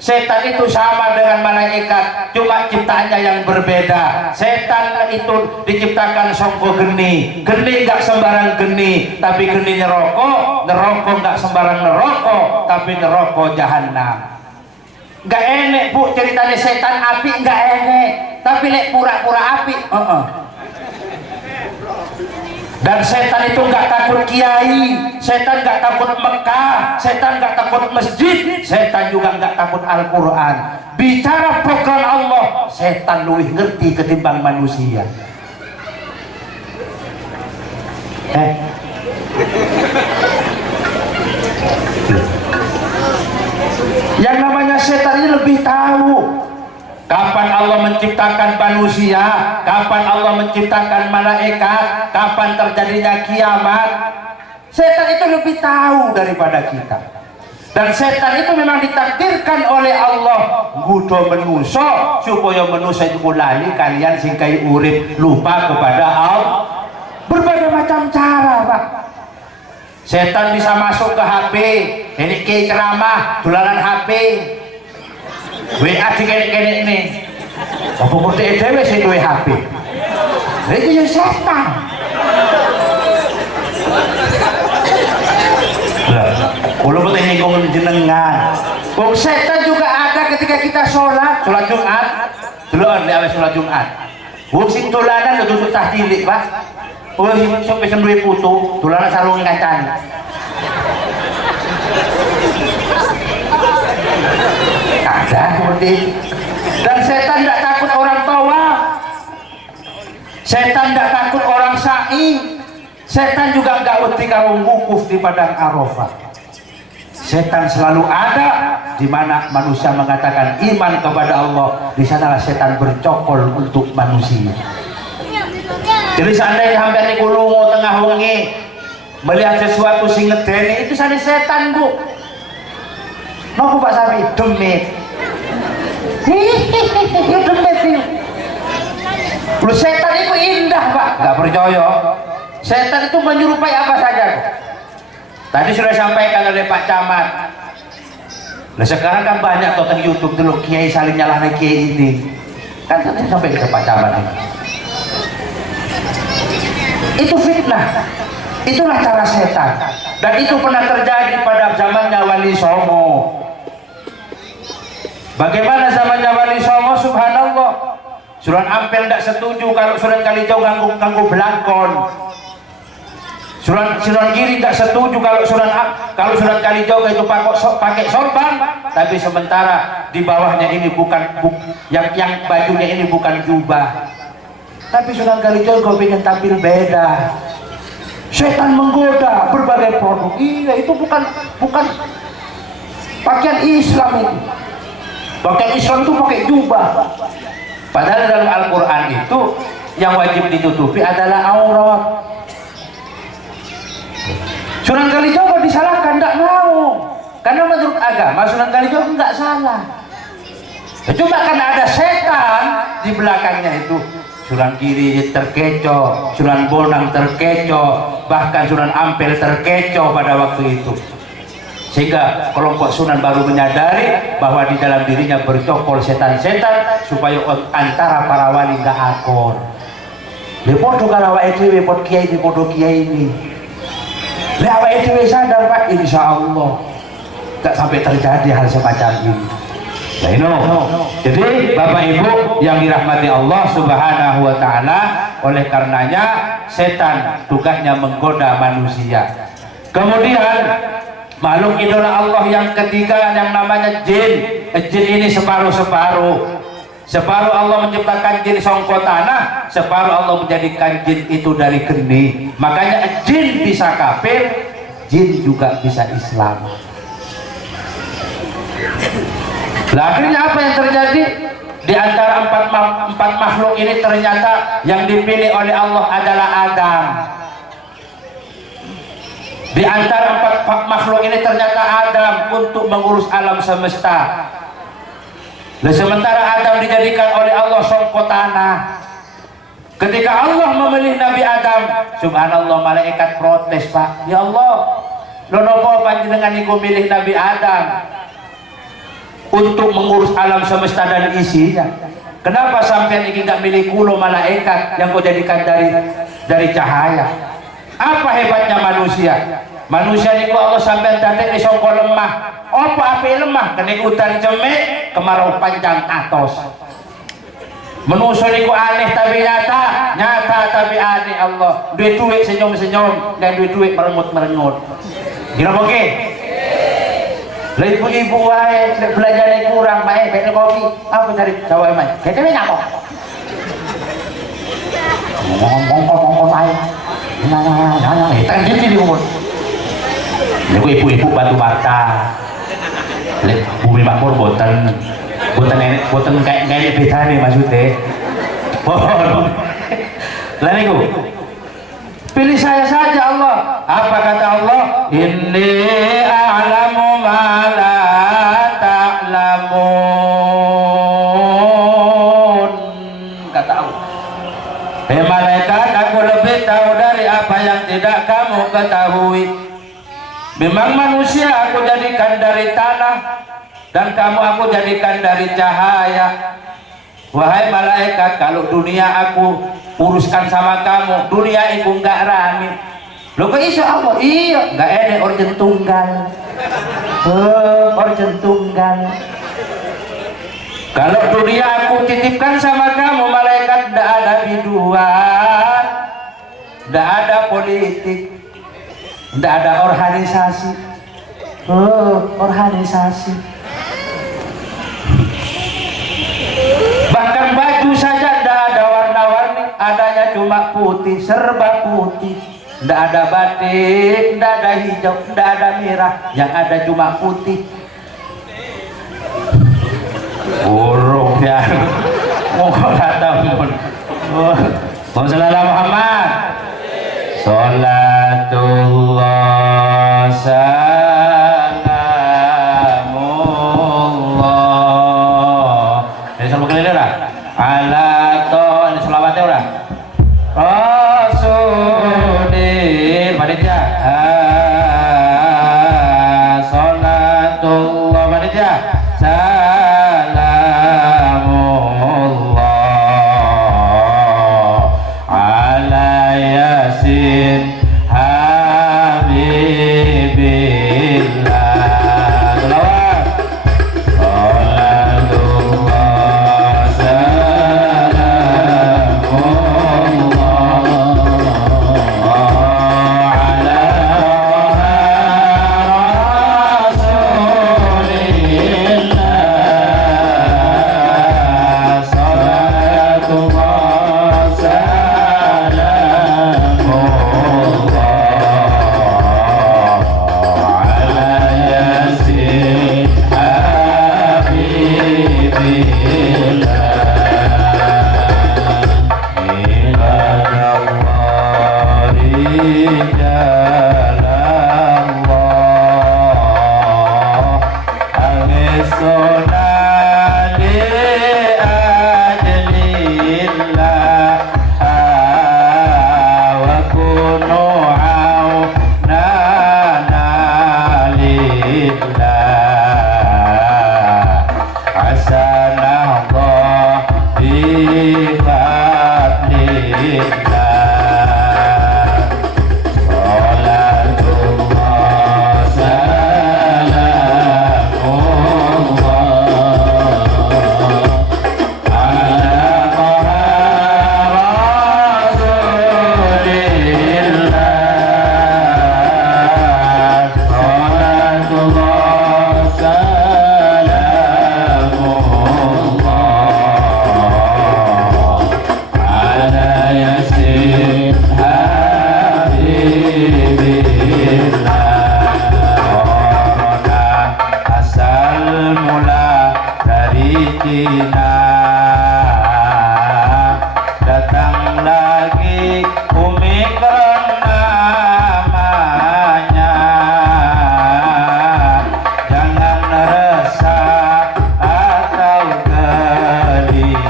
Setan itu sama dengan malaikat, cuma ciptaannya yang berbeda. Setan itu diciptakan songko geni, geni nggak sembarang geni, tapi geni neroko, neroko nggak sembarang neroko, tapi neroko jahanam. Nggak enek Bu ceritanya setan api, nggak enek, tapi lek pura-pura api. Dan setan itu nggak takut kiai, setan nggak takut Mekah, setan nggak takut masjid, setan juga nggak takut Al-Quran. Bicara program Allah, setan lebih ngerti ketimbang manusia. Yang namanya setan ini lebih tahu kapan Allah menciptakan manusia, kapan Allah menciptakan malaikat, kapan terjadinya kiamat. Setan itu lebih tahu daripada kita. Dan setan itu memang ditakdirkan oleh Allah nggodha manusa supaya manusia itu lali kalian singkai urip lupa kepada Allah. Berbagai macam cara Pak. Setan bisa masuk ke HP. Ini ke ceramah, dolanan HP. WA dikenek-kenek nih. Apa mesti dhewe sing duwe HP? Itu yang setan. Lah, kalau betul ini kau jenengan. Wong setan juga ada ketika kita sholat Jumat. Duluan dia sholat Jumat. Wong sing dolanan duduk tah cilik, Pak. Oh, sampai duwe putu, dolanan sarung kancane. Ada seperti itu. Dan setan tidak takut orang tua. Setan tidak takut orang sa'i. Setan juga nggak wedi kalau wukuf di padang Arafah. Setan selalu ada di mana manusia mengatakan iman kepada Allah, di sanalah setan bercokol untuk manusia. Jadi seandainya hampir di kulungo tengah wengi melihat sesuatu sing ngedeni, itu sani setan, Bu. Nopo Pak Sapi? Demit. Ya demit nih. Lu setan itu indah, Pak. Nggak percaya. Setan itu menyerupai apa saja. Tadi sudah sampaikan oleh Pak Camat. Nah sekarang kan banyak tonton YouTube dulu kiai saling nyalahin kiai ini. Kan sampai ke Pak Camat ini. Itu fitnah. Itulah cara setan. Dan itu pernah terjadi pada zamannya Wali Songo. Bagaimana zamannya Wali Songo? Subhanallah. Sunan Ampel tidak setuju kalau Sunan Kalijogo ganggu belangkon. Sunan Giri tidak setuju kalau Sunan Kalijogo itu pakai sorban, tapi sementara di bawahnya ini yang bajunya ini bukan jubah. Tapi Sunan Kalijogo ingin tampil beda. Setan menggoda berbagai produk. Iya, itu bukan pakaian Islam itu. Pakaian Islam itu pakai jubah. Padahal dalam Al-Quran itu yang wajib ditutupi adalah aurat. Sunan Kalijogo disalahkan, tidak mau. Karena menurut agama Sunan Kalijogo tidak salah. Cuma karena ada setan di belakangnya itu. Sunan Giri terkecoh, Sunan Bonang terkecoh, bahkan Sunan Ampel terkecoh pada waktu itu. Sehingga kelompok Sunan baru menyadari bahwa di dalam dirinya bercokol setan-setan supaya antara para wali nggak akur. Lepodo kalau awak itu lepot kiai di podo kiai ini. Le awak itu sadar Pak, insya Allah tak sampai terjadi hal semacam ini. Nah, jadi Bapak Ibu yang dirahmati Allah Subhanahu wa Ta'ala, oleh karenanya setan tugasnya menggoda manusia. Kemudian makhluk idola Allah yang ketiga yang namanya jin. Jin ini separuh-separuh. Separuh Allah menciptakan jin songko tanah, separuh Allah menjadikan jin itu dari geni. Makanya jin bisa kafir, jin juga bisa Islam. Nah, akhirnya apa yang terjadi? Di antara empat makhluk ini ternyata yang dipilih oleh Allah adalah Adam. Di antara empat makhluk ini ternyata Adam untuk mengurus alam semesta. Dan sementara Adam dijadikan oleh Allah songko tanah. Ketika Allah memilih Nabi Adam, subhanallah, malaikat protes, Pak. Ya Allah, lo nopo panjenengan niku milih Nabi Adam untuk mengurus alam semesta dan isinya. Kenapa sampai ini nggak milih kulo malaikat yang kau jadikan dari cahaya? Apa hebatnya manusia? Manusia ini Allah sampai tadi disongko lemah. Apa lemah? Kena hutan cemek, kemarau panjang atos. Manusia ini aneh tapi nyata tapi aneh. Allah duit senyum dan duit merengut. Gila oke? Ibu-ibu wae belajarnya kurang, main beli kopi, apa cari Jawa emang? Kita ini nyapa? Ngomong main, hitam jadi di umur. Ibu-ibu batu bata, bumi makmur boten kayak beda nih maksudnya. Lain itu. Pilih saya saja Allah. Apa kata Allah? Inni a'lamu ma la ta'lamun. Kata Allah. Hei malaikat, aku lebih tahu dari apa yang tidak kamu ketahui. Memang manusia aku jadikan dari tanah, dan kamu aku jadikan dari cahaya. Wahai malaikat, kalau dunia aku uruskan sama kamu, dunia itu enggak rame. Loh kok iso Allah? Iya, enggak enak orjen tunggal. Orjen tunggal. Kalau dunia aku titipkan sama kamu malaikat, enggak ada biduan, enggak ada politik, enggak ada organisasi. Organisasi. Bahkan baju saja tidak ada warna-warni, adanya cuma putih, serba putih. Tidak ada batik, tidak ada hijau, tidak ada merah, yang ada cuma putih. Buruk ya. Wassalamualaikum Muhammad. Salatullah salamullah. Ini sama kali dah. Ala to, ini selawatnya udah. Rasulil, panitia. Salatullah panitia. Salamullah ala yasin habibillah. Salawat. Salatullah salamullah ala rasulillah. Salatullah salamullah ala yasin habibillah. Datang lagi Omikron namanya, jangan resah atau gelisah,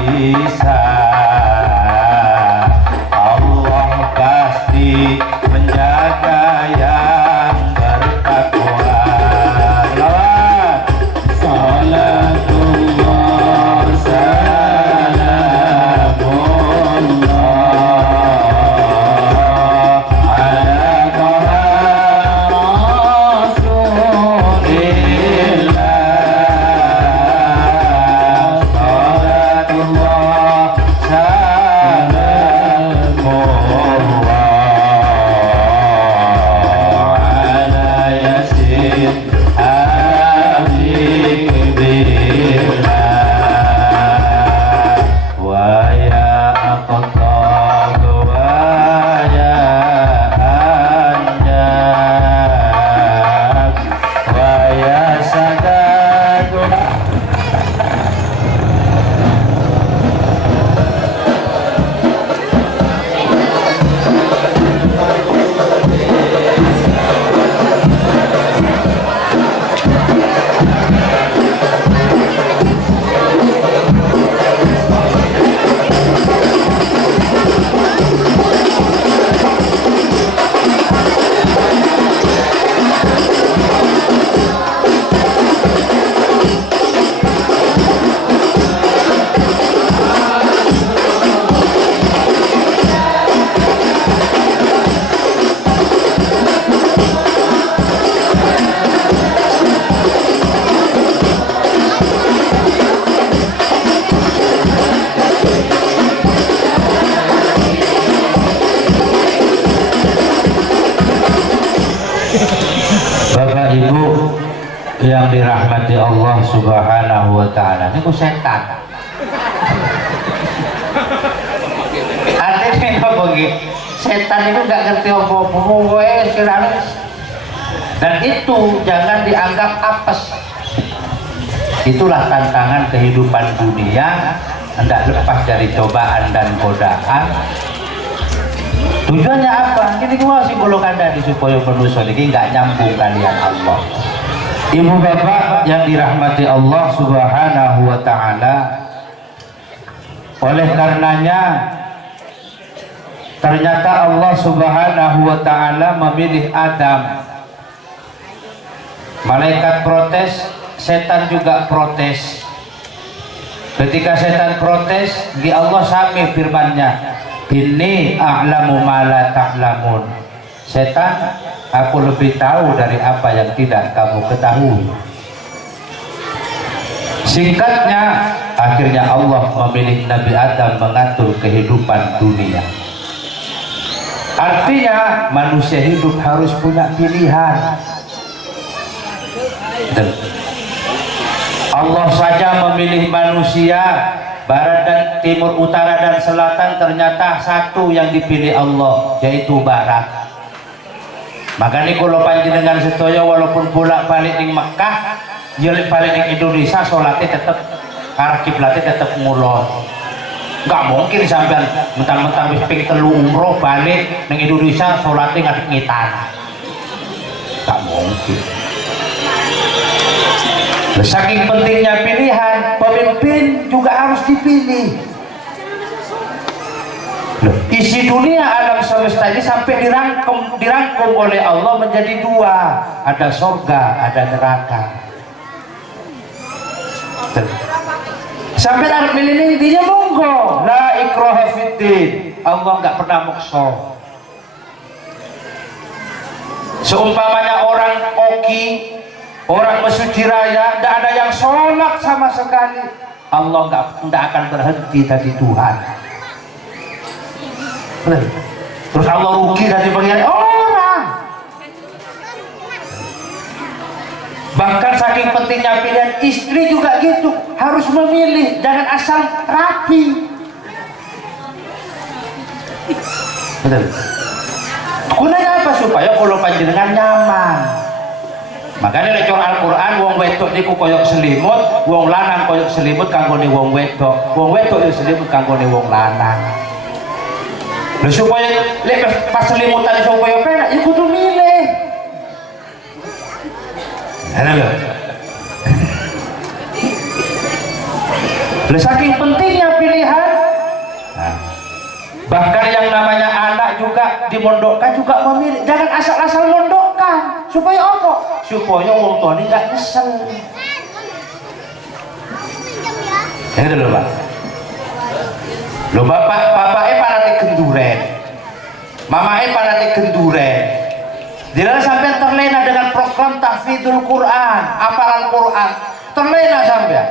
Allah pasti menjaga yang bertakwa. Salatullah yang dirahmati Allah Subhanahu wa taala niku setan. Artinya apa nggih? Setan itu nggak ngerti apa-apa dan itu jangan dianggap apes. Itulah tantangan kehidupan dunia, hendak lepas dari cobaan dan godaan. Tujuannya apa? Ini gua sih golongan tadi supaya manusia ini nggak nyambung kalian Allah. Ibu bapak yang dirahmati Allah Subhanahu wa taala, oleh karenanya ternyata Allah Subhanahu wa taala memilih Adam. Malaikat protes, setan juga protes. Ketika setan protes, di Allah sami firman-Nya, "Inni a'lamu ma la ta'lamun." Setan, aku lebih tahu dari apa yang tidak kamu ketahui. Singkatnya, akhirnya Allah memilih Nabi Adam mengatur kehidupan dunia. Artinya manusia hidup harus punya pilihan. Allah saja memilih manusia, barat dan timur, utara dan selatan, ternyata satu yang dipilih Allah, yaitu barat. Makanya kalau panjenengan sedaya walaupun bolak-balik ning Mekah, ya balik ning Indonesia sholatnya tetap arah kiblatnya tetap ngulon. Nggak mungkin sampean mentang-mentang wis ping 3 umroh balik ning Indonesia sholatnya ngadep ngitan. Nggak mungkin. Saking pentingnya pilihan, pemimpin juga harus dipilih. Isi dunia alam semesta ini sampai dirangkum oleh Allah menjadi 2, ada surga, ada neraka. Sampai harus milih intinya monggo, la ikraha fiddin. Allah nggak pernah maksa. Seumpamanya orang oki, orang mesuji raya, tidak ada yang sholat sama sekali, Allah nggak akan berhenti dari Tuhan. Terus Allah rugi dari bagian orang. Bahkan saking pentingnya pilihan, istri juga gitu, harus memilih, jangan asal rapi. Betul. Gunanya apa? Supaya kalau panjenengan nyaman. Makanya nek Al-Qur'an wong wedok niku koyok selimut, wong lanang koyok selimut kanggone wong wedok. Wong wedok yo selimut kanggone wong lanang. Lha supaya lek pas selimutan supaya penak ya kudu milih. Halo. Lha saking pentingnya pilihan. Bahkan yang namanya anak juga dimondokkan juga memilih, jangan asal-asal mondokkan. Supaya apa? Supaya wong tuane nggak nyesel. Ya lho Pak. Lho bapaknya panate genduren, mamanya panate genduren. Jangan sampai terlena dengan program tahfidzul Quran, hafalan Quran, terlena sampai.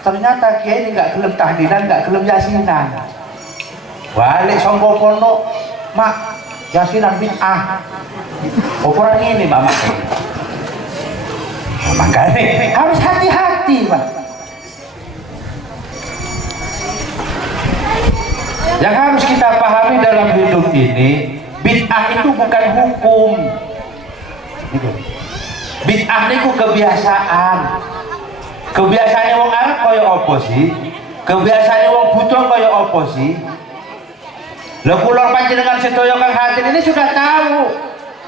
Ternyata kiai ini nggak gelem tahlilan, nggak gelem yasinan. Balik songko pondok, mak yasinan bid'ah. Ukuran ini mama. Makanya harus hati-hati Pak. Yang harus kita pahami dalam hidup ini, bid'ah itu bukan hukum. Bid'ah itu kebiasaan. Kebiasaannya wong Arab kaya apa sih? Kebiasaannya wong Buddha kaya apa sih? Lha kula panjenengan sedaya kang hadir ini sudah tahu,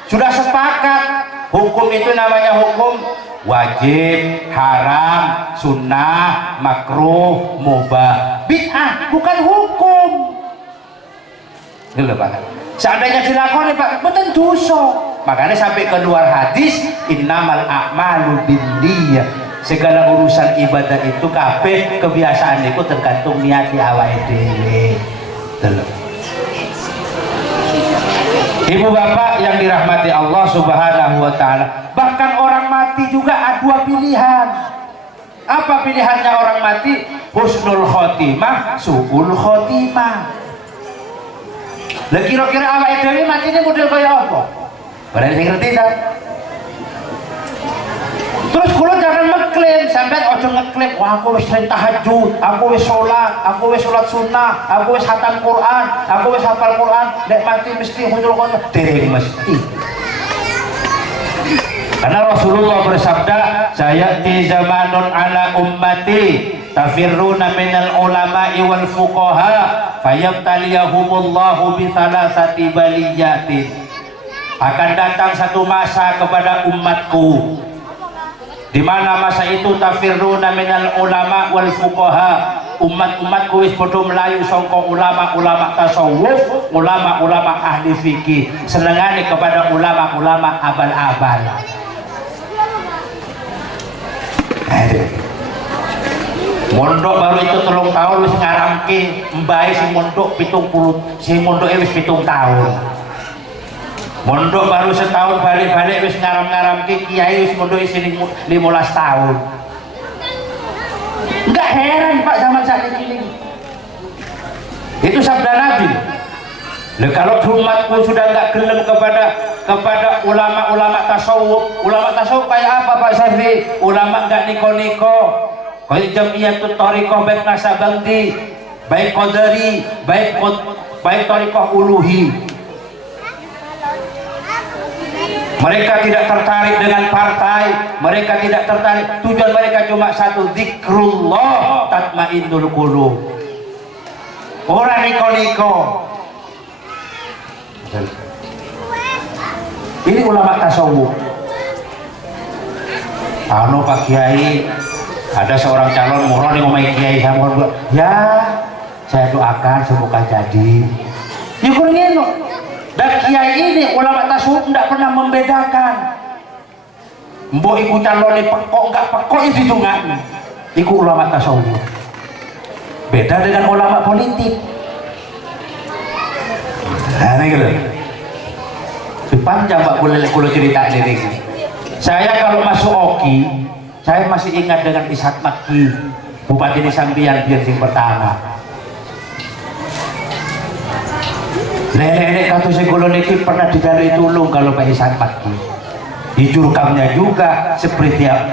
sudah sepakat hukum itu namanya hukum wajib, haram, sunnah, makruh, mubah. Bid'ah bukan hukum. Ini lho Pak. Seandainya dilakoni Pak, betul dosa. Makanya sampai keluar hadis, innamal a'malu binniyah. Segala urusan ibadah itu kabeh kebiasaan itu tergantung niat awake dhewe. Ibu bapak yang dirahmati Allah Subhanahu wa taala, bahkan orang mati juga ada 2 pilihan. Apa pilihannya orang mati? Husnul khotimah, su'ul khotimah. Lah kira-kira awake dhewe matine model kaya apa? Barang sing ngerti ta? Terus kulo jangan mengklaim, sampai ojo ngeklaim, wah aku wis sering tahajud, aku wis sholat sunnah, aku wis hatam Quran, aku wis hafal Quran, nek mati mesti muncul kono. Dereng mesti. Karena Rasulullah bersabda, sayati zamanun ala ummati tafirruna minal ulama'i wal fuqaha fayabtaliyahumullahu bi thalathati baliyatin. Akan datang satu masa kepada umatku di mana masa itu tafirruna minal ulama wal fuqaha, umat-umatku wis padha melayu sangka ulama-ulama tasawuf, ulama-ulama ahli fikih, senengane kepada ulama-ulama abal-abal. Mondok baru itu 3 tahun wis ngaramke mbae sing mondok 70, sing mondoke wis 7 tahun. Mondok baru setahun balik-balik wis ngaram-ngaramke kiai wis mondok sini 15 tahun. Enggak heran Pak zaman saat ini. Itu sabda Nabi. Nah, kalau umatku sudah enggak gelem kepada ulama-ulama tasawuf kayak apa Pak Syafi? Ulama enggak niko-niko. Kayak Jamiyatul Thariqah baik Nasabandi, baik Qadari, baik Thariqah Uluhi. Mereka tidak tertarik dengan partai, mereka tidak tertarik, tujuan mereka cuma satu, zikrullah tatmainnul qulub. Orang niko-niko. Ini ulama tasawuf. Anu Pak Kiai, ada seorang calon murah yang ngomong Kiai sama ya, saya doakan semoga jadi. Ya kurangin. Dan kiai ini ulama tasawuf tidak pernah membedakan. Mbok iku calone pekok enggak pekok itu hitungan. Iku ulama tasawuf. Beda dengan ulama politik. Nah, ini gitu. Panjang Pak kulo cerita ini. Saya kalau masuk OKI, saya masih ingat dengan Ishak Makki, Bupati Nisambian biar sing pertama. Nenek-nenek kata sekolah ini pernah dijalui tulung kalau Pak Ishak Makki. Di jurkamnya juga,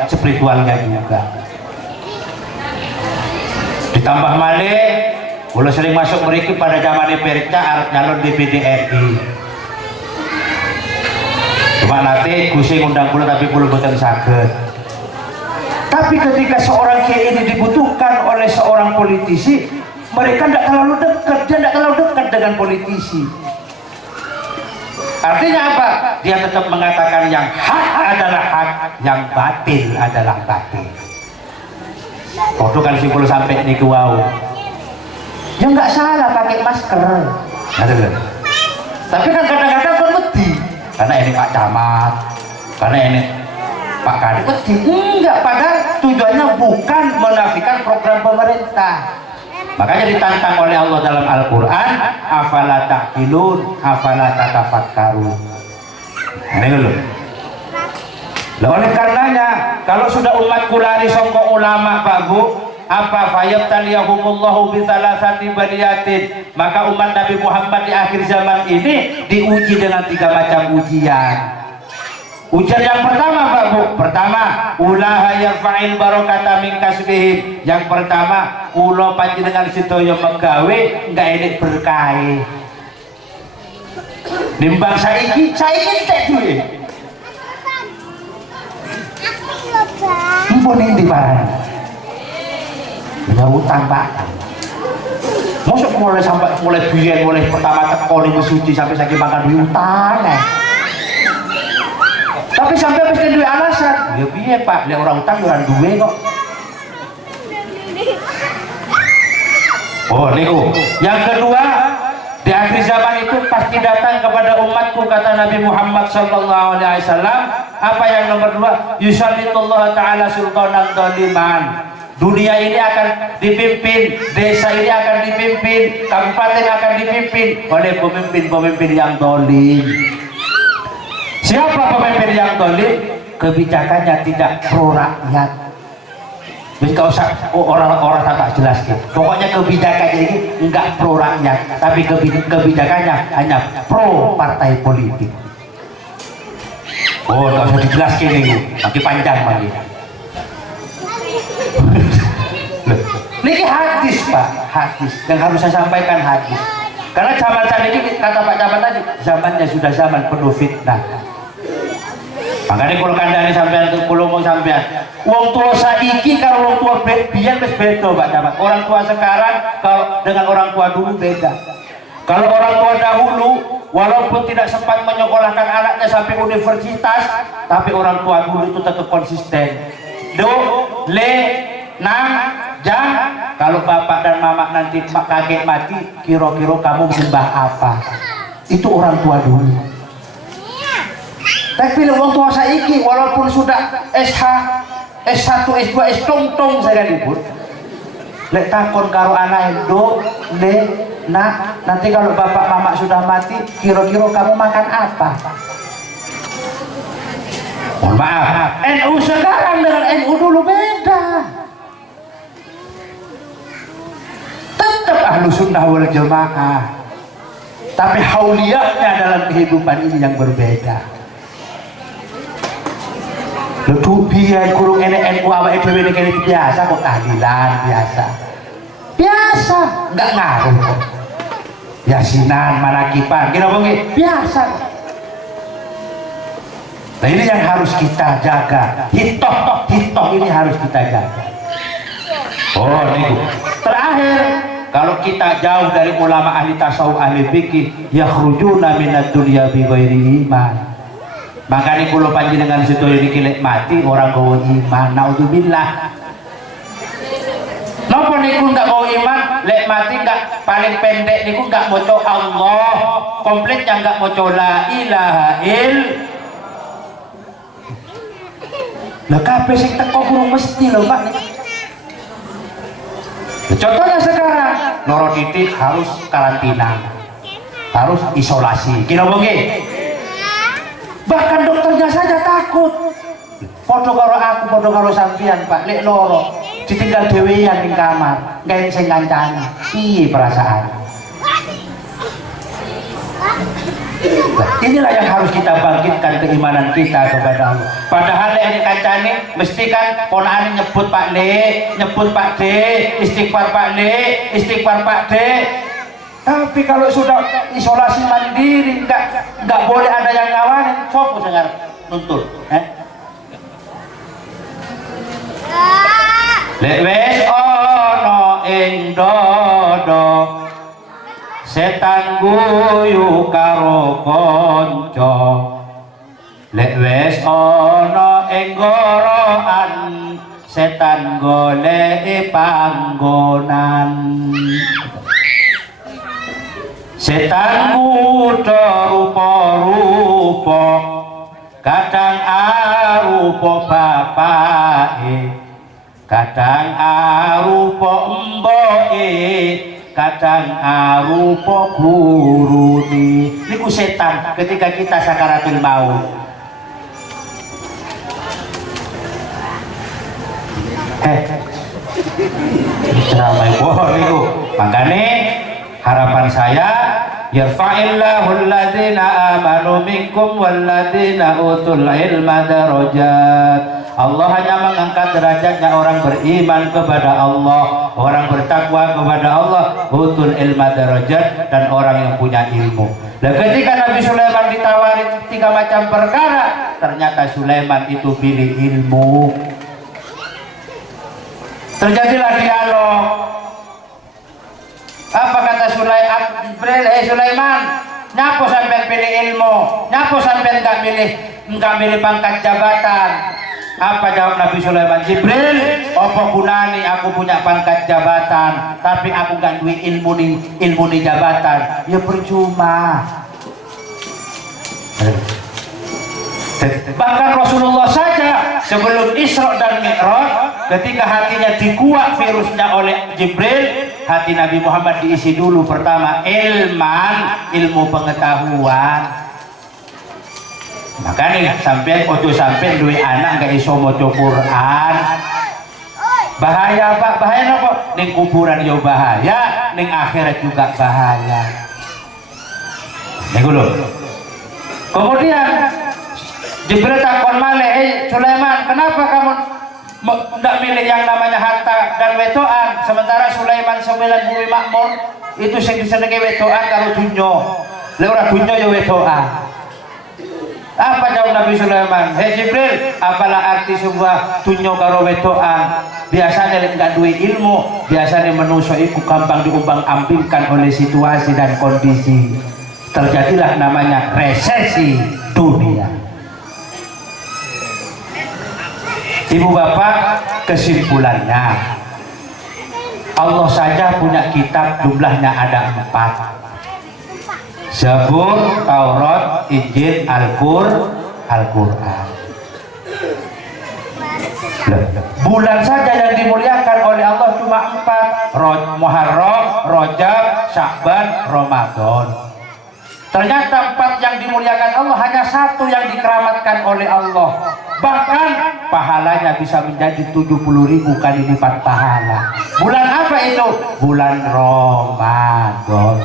spiritualnya juga. Ditambah malih, kalau sering masuk mereka pada zaman Perca arep nyalon DPD RI. Cuma nanti Gusi ngundang kula tapi kula boten saged. Tapi ketika seorang kiai ini dibutuhkan oleh seorang politisi, mereka tidak terlalu dekat, dia tidak terlalu dekat dengan politisi. Artinya apa? Dia tetap mengatakan yang hak adalah hak, yang batil adalah batil. Waktu kan simpul sampai ini ke wow. Ya nggak salah pakai masker. Tapi kan kadang-kadang pun wedi. Karena ini Pak Camat, karena ini Pak Kadek wedi. Enggak, padahal tujuannya bukan menafikan program pemerintah. Makanya ditantang oleh Allah dalam Al-Quran, afala ta'qilun, afala tatafakkarun. Ini dulu. Nah, oleh karenanya, kalau sudah umatku lari sangka ulama Pak Bu, apa fayabtaliyahumullahu bi thalathati baliyatin, maka umat Nabi Muhammad di akhir zaman ini diuji dengan 3 macam ujian. Ujian yang pertama Pak Bu, pertama ulaha yarfa'il barakata min kasbihim. Yang pertama, kula panjenengan sedaya megawe enggak enek berkah. Nimbang saiki tek duwe. Mpun endi barang. Ya utang Pak. Mosok mulai biyen mulai pertama teko ning suci sampai saiki makan duwe utang. Tapi sampai mesti duwe alasan. Ya piye Pak, nek orang utang ora duwe kok. Oh niku. Yang kedua, di akhir zaman itu pasti datang kepada umatku kata Nabi Muhammad sallallahu alaihi wasallam, apa yang nomor 2? Yusallitullah taala sultanan dzaliman. Dunia ini akan dipimpin, desa ini akan dipimpin, kabupaten akan dipimpin oleh pemimpin-pemimpin yang zalim. Siapa pemimpin yang zalim? Kebijakannya tidak pro rakyat. Jadi kalau orang-orang tak jelas gitu. Pokoknya kebijakannya ini enggak pro rakyat, tapi kebijakannya hanya pro partai politik. Oh, nggak usah dijelaskan ini, makin panjang lagi. Niki hadis Pak, hadis yang harus saya sampaikan hadis. Karena zaman saat ini kata Pak Camat tadi, zamannya sudah zaman penuh fitnah. Makanya kalau kandani sampean itu kalau mau sampean, wong tua saiki kalau wong tua biyen wis beda Pak Camat. Orang tua sekarang kalau dengan orang tua dulu beda. Kalau orang tua dahulu walaupun tidak sempat menyekolahkan anaknya sampai universitas, tapi orang tua dulu itu tetap konsisten. Do, le, nang, jang. Kalau bapak dan mama nanti kakek mati, kira-kira kamu menyembah apa? Itu orang tua dulu. Tapi orang tua saiki walaupun sudah SH, S1, S2, S tong saya libur. Lek takon karo anak do, le, nak, nanti kalau bapak mama sudah mati, kira-kira kamu makan apa? Mohon maaf, NU sekarang dengan NU dulu beda. Tetap ahlu sunnah wal jamaah, tapi hauliyahnya dalam kehidupan ini yang berbeda. Ledu biar kurung NU awak dhewe ini biasa kok, tahlilan biasa, nggak ngaruh kok. Yasinan, manakipan, kira nggih biasa. Nah ini yang harus kita jaga. Hitoh ini harus kita jaga. Oh nih. Terakhir, kalau kita jauh dari ulama ahli tasawuf, ahli fikih, yakhrujuna minad dunya bi ghairi iman. Makanya kalau panjenengan situ ini kilek mati orang gawa iman, naudzubillah. Napa niku nggak gawa iman, lek mati nggak paling pendek niku nggak maca Allah, komplitnya nggak maca la ilaha illallah. Lah kabeh sing teko kurang mesti lho Pak. Contohnya sekarang, loro titik harus karantina, harus isolasi. Kira nggih? Bahkan dokternya saja takut. Podo karo aku, podo karo sampean Pak, lek loro ditinggal dhewean ning kamar, gawe sing kancane. Piye perasaan? Nah, inilah yang harus kita bangkitkan keimanan kita kepada Allah. Padahal ini kancane mesti kan ponakane nyebut Pak Le, nyebut Pak D, istighfar Pak Le, istighfar Pak D. Tapi kalau sudah isolasi mandiri, nggak boleh ada yang ngawanin, sopo sekarang nuntut. Lek wis ana ing dodo, setan guyu karo kanca. Lek wis ana ing gorokan, setan goleki panggonan. Setan muda rupa-rupa, kadang arupa bapake, kadang arupa emboke, kadang arupa gurune. Niku setan ketika kita sakaratul maut. Ceramah niku. Makane harapan saya, yarfa'illahu alladzina amanu minkum walladzina utul ilma darajat. Allah hanya mengangkat derajatnya orang beriman kepada Allah, orang bertakwa kepada Allah, utul ilma darajat, dan orang yang punya ilmu. Dan ketika Nabi Sulaiman ditawari 3 macam perkara, ternyata Sulaiman itu pilih ilmu. Terjadilah dialog. Apa kata Sulaiman? Nyapa sampai pilih ilmu? Nyapa sampai enggak pilih pangkat jabatan? Apa jawab Nabi Sulaiman? Jibril, apa gunani aku punya pangkat jabatan, tapi aku gak duwe ilmu ni jabatan? Ya percuma. Bahkan Rasulullah saja sebelum Isra dan Mi'raj, ketika hatinya dikuak virusnya oleh Jibril, hati Nabi Muhammad diisi dulu pertama ilmu pengetahuan. Makanya sampai ojo sampai duwe anak gak iso maca Quran. Bahaya Pak, bahaya apa? Ning kuburan ya bahaya, ning akhirat juga bahaya. Niku lho. Kemudian Jibril takon malih, Sulaiman, kenapa kamu Tidak milih yang namanya harta dan wetoan. Sementara Sulaiman 9 bumi makmur itu sing disenengi wetoan kalau dunyo. Lek ora dunyo ya wetoan. Apa jawab Nabi Sulaiman? Hei Jibril, apalah arti sebuah dunyo karo wetoan? Biasanya lek gak duwe ilmu, biasanya manusia itu gampang diumbang-ambingkan oleh situasi dan kondisi. Terjadilah namanya resesi dunia. Ibu bapak, kesimpulannya Allah saja punya kitab, jumlahnya ada 4: Zabur, Taurat, Injil, Al-Quran. Bulan saja yang dimuliakan oleh Allah cuma 4: Muharram, Rajab, Sya'ban, Ramadan. Ternyata 4 yang dimuliakan Allah, hanya 1 yang dikeramatkan oleh Allah. Bahkan pahalanya bisa menjadi 70.000 kali lipat pahala. Bulan apa itu? Bulan Ramadan.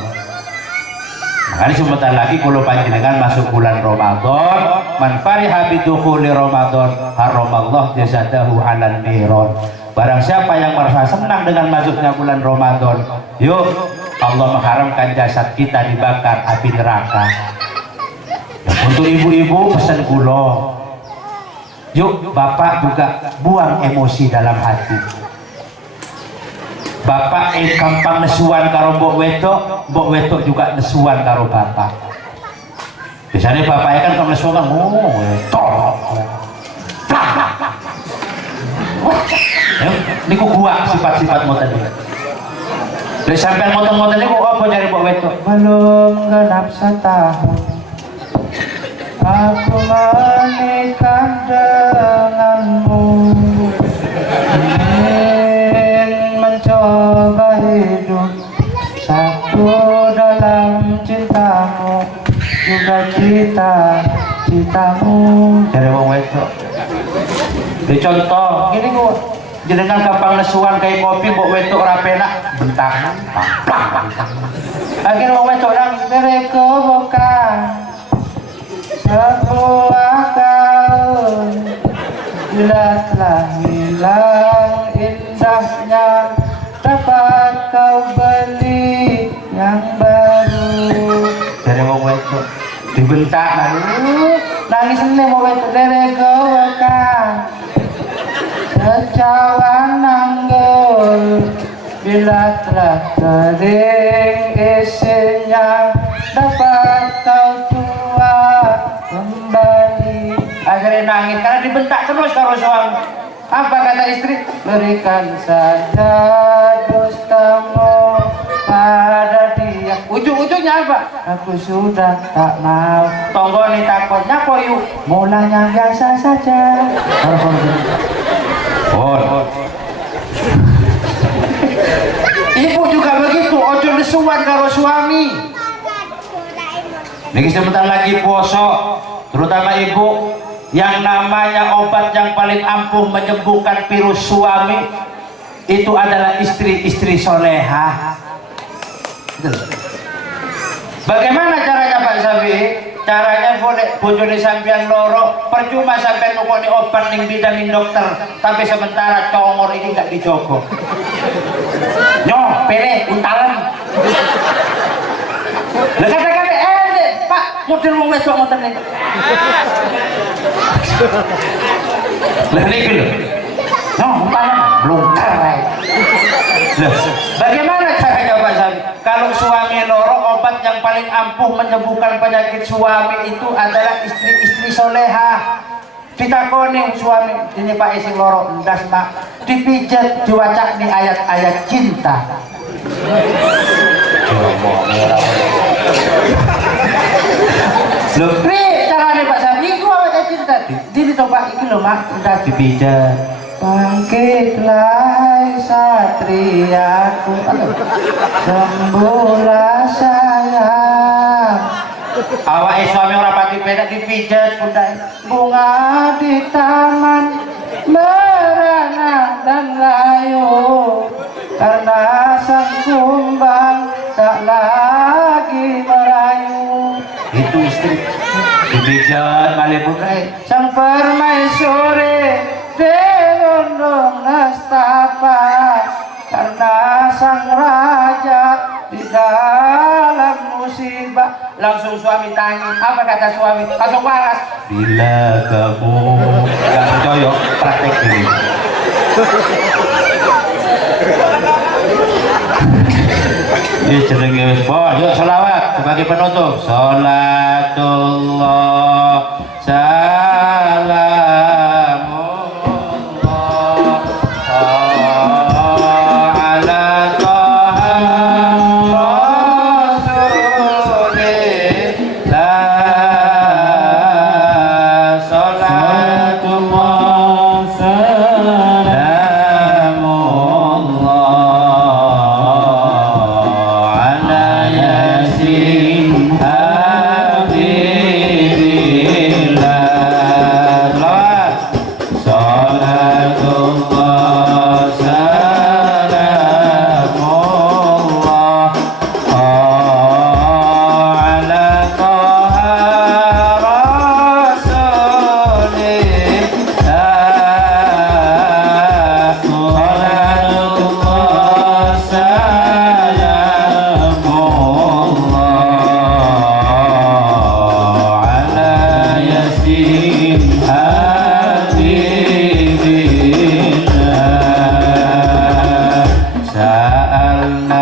Makanya sebentar lagi kalau panjenengan masuk bulan Ramadan, man fariha bidukhuli Ramadan haramallahu jazadahu 'alan niron. Barang siapa yang merasa senang dengan masuknya bulan Ramadan, yuk Allah mengharamkan jasad kita dibakar api neraka. Untuk ibu-ibu pesan kula, yuk bapak juga buang emosi dalam hati. Bapak gampang nesuan karo mbok wedok juga nesuan karo bapak. Biasanya bapaknya kan kalau nesuan kan wedok. Niku gua sifat-sifat moten iki. Lek sampean moten-moten niku apa nyari mbok wedok? Belum genap setahun aku menikah denganmu, ingin mencoba hidup satu dalam cintamu, juga cita-citamu. Dari wong wedok. Di contoh, gini kok, jenengan gampang nesuan kayak kopi, mbok wedok ora penak, bentang. Akhirnya wong wedok nang mereka bukan sebuah gaun, bila telah hilang indahnya, dapat kau beli yang baru. Dari wong wedok dibentak lalu nangis nih wong wedok dari gowakan secawan nanggul, bila telah kering isinya, dapat kau tuang kembali. Akhirnya nangis karena dibentak terus karo suami. Apa kata istri? Berikan saja dustamu pada dia. Ujung-ujungnya apa? Aku sudah tak mau. Tonggo nih takutnya koyu. Mulanya biasa saja. Ibu juga begitu. Ojo nesuan karo suami. Niki sebentar lagi poso, terutama ibu, yang namanya obat yang paling ampuh menyembuhkan virus suami itu adalah istri-istri soleha. Bagaimana caranya Pak Sabi? Caranya boleh bojone sampean loro, percuma sampean nukoni obat ning vitamin dokter, tapi sementara congor ini nggak dijogo. Nyoh, pilih untalan. Lah kata-kata Pak, model wong wedok ngoten niku. Lah niki lho. Noh, untalan blongkar wae. Bagaimana caranya Pak Sabi? Kalau suami loro, obat yang paling ampuh menyembuhkan penyakit suami itu adalah istri-istri soleha. Ditakoni suami, ini Pak isi loro, ndas Pak, dipijat, diwacak di ayat-ayat cinta. Loh, caranya Pak Sabi, itu ayat cinta. Jadi coba ini loh Mak, udah dipijat. Bangkitlah satriaku, sembuhlah sayang. Awak suami orang pati pedak dipijat bunga di taman merana dan layu, karena sang kumbang tak lagi merayu. Itu istri dipijat malah bukai sang permaisuri Delondo apa? Karena sang raja di dalam musibah. Langsung suami tanya, apa kata suami? Langsung balas, bila kamu gak percaya, praktek ini. Ini jenenge wis po, yuk selawat sebagai penutup. Salatullah salamullah ala Toha Rasulillah. Salatullah salamullah ala Yasin Habibillah. Salatullah salamullah ala Toha Rasulillah. Salatullah salamullah ala Yasin Habibillah. Sa'alnakum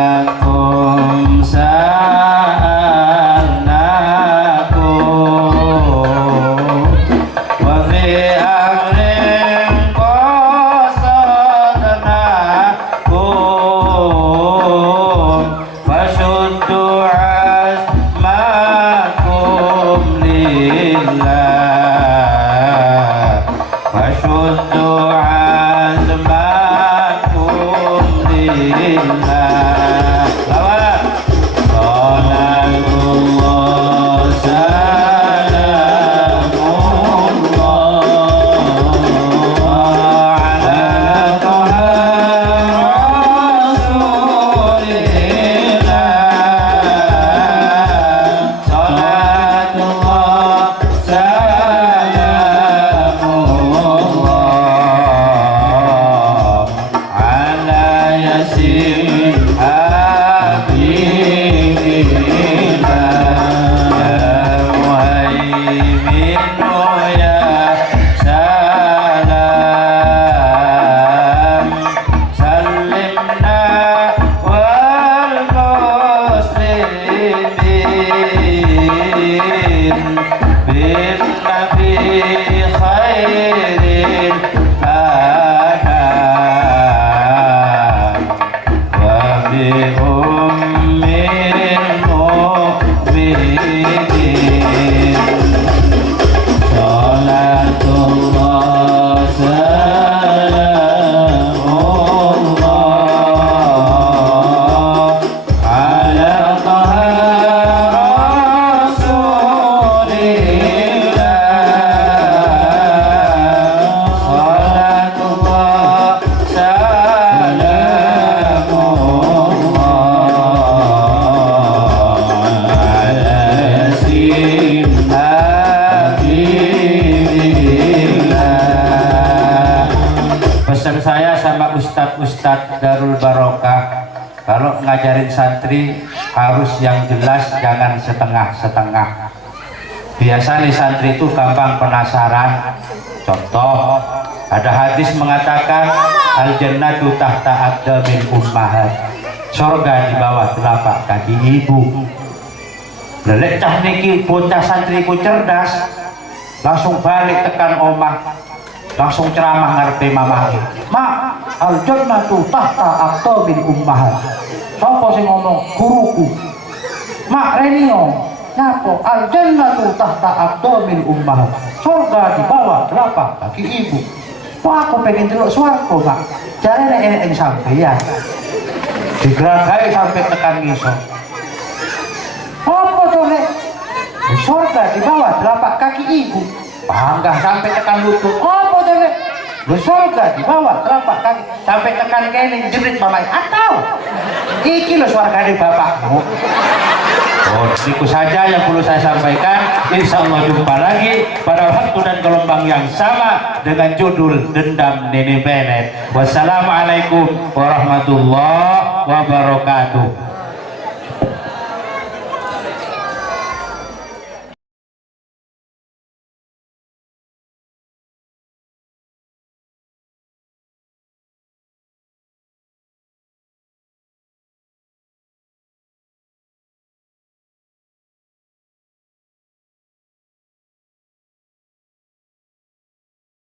wa fi amrin qasadnakum fashuddu azmakum lillah. Fashuddu azmakum lillah. Lawan. Salatullah salamullah ala Toha Rasulillah. Salatullah salamullah ala Yasin Habibillah. Ya Muhaiminu ya salam salimna wal muslimin bin nabi khairil anam wa bi ummil mu'minin. Salatullah salamullah ala Toha Rasulillah. Salatullah salamullah ala Yasin Habibillah. Pesan saya sama ustadz-ustadz Darul Barokah, kalau ngajarin santri harus yang jelas, jangan setengah-setengah. Biasa nih santri itu gampang penasaran. Contoh, ada hadis mengatakan al jannatu tahta aqdamil ummahat. Surga di bawah telapak kaki ibu. Lelek cah niki bocah santriku cerdas, langsung balik tekan omah, langsung ceramah ngarepe mamah. Mak, al jannatu tahta aqdamil ummahat. Sopo sing ngomong? Guruku. Mak Renio. Napa? Al jannatu tahta aqdamil ummahat. Surga di bawah telapak kaki ibu. Wah, aku pengen delok swarga, Mak. Jarene enek sampeyan. Digeragahi sampai tekan ngisor. Apa to, Nek? Surga di bawah telapak kaki ibu. Bangga sampai tekan lutut. Apa to, Nek? Surga di bawah telapak kaki sampai tekan kene jerit mamai. Atau iki lho swargane bapakmu. Oh, itu saja yang perlu saya sampaikan. Insya Allah jumpa lagi pada waktu dan gelombang yang sama dengan judul Dendam Nini Bennett. Wassalamualaikum warahmatullahi wabarakatuh.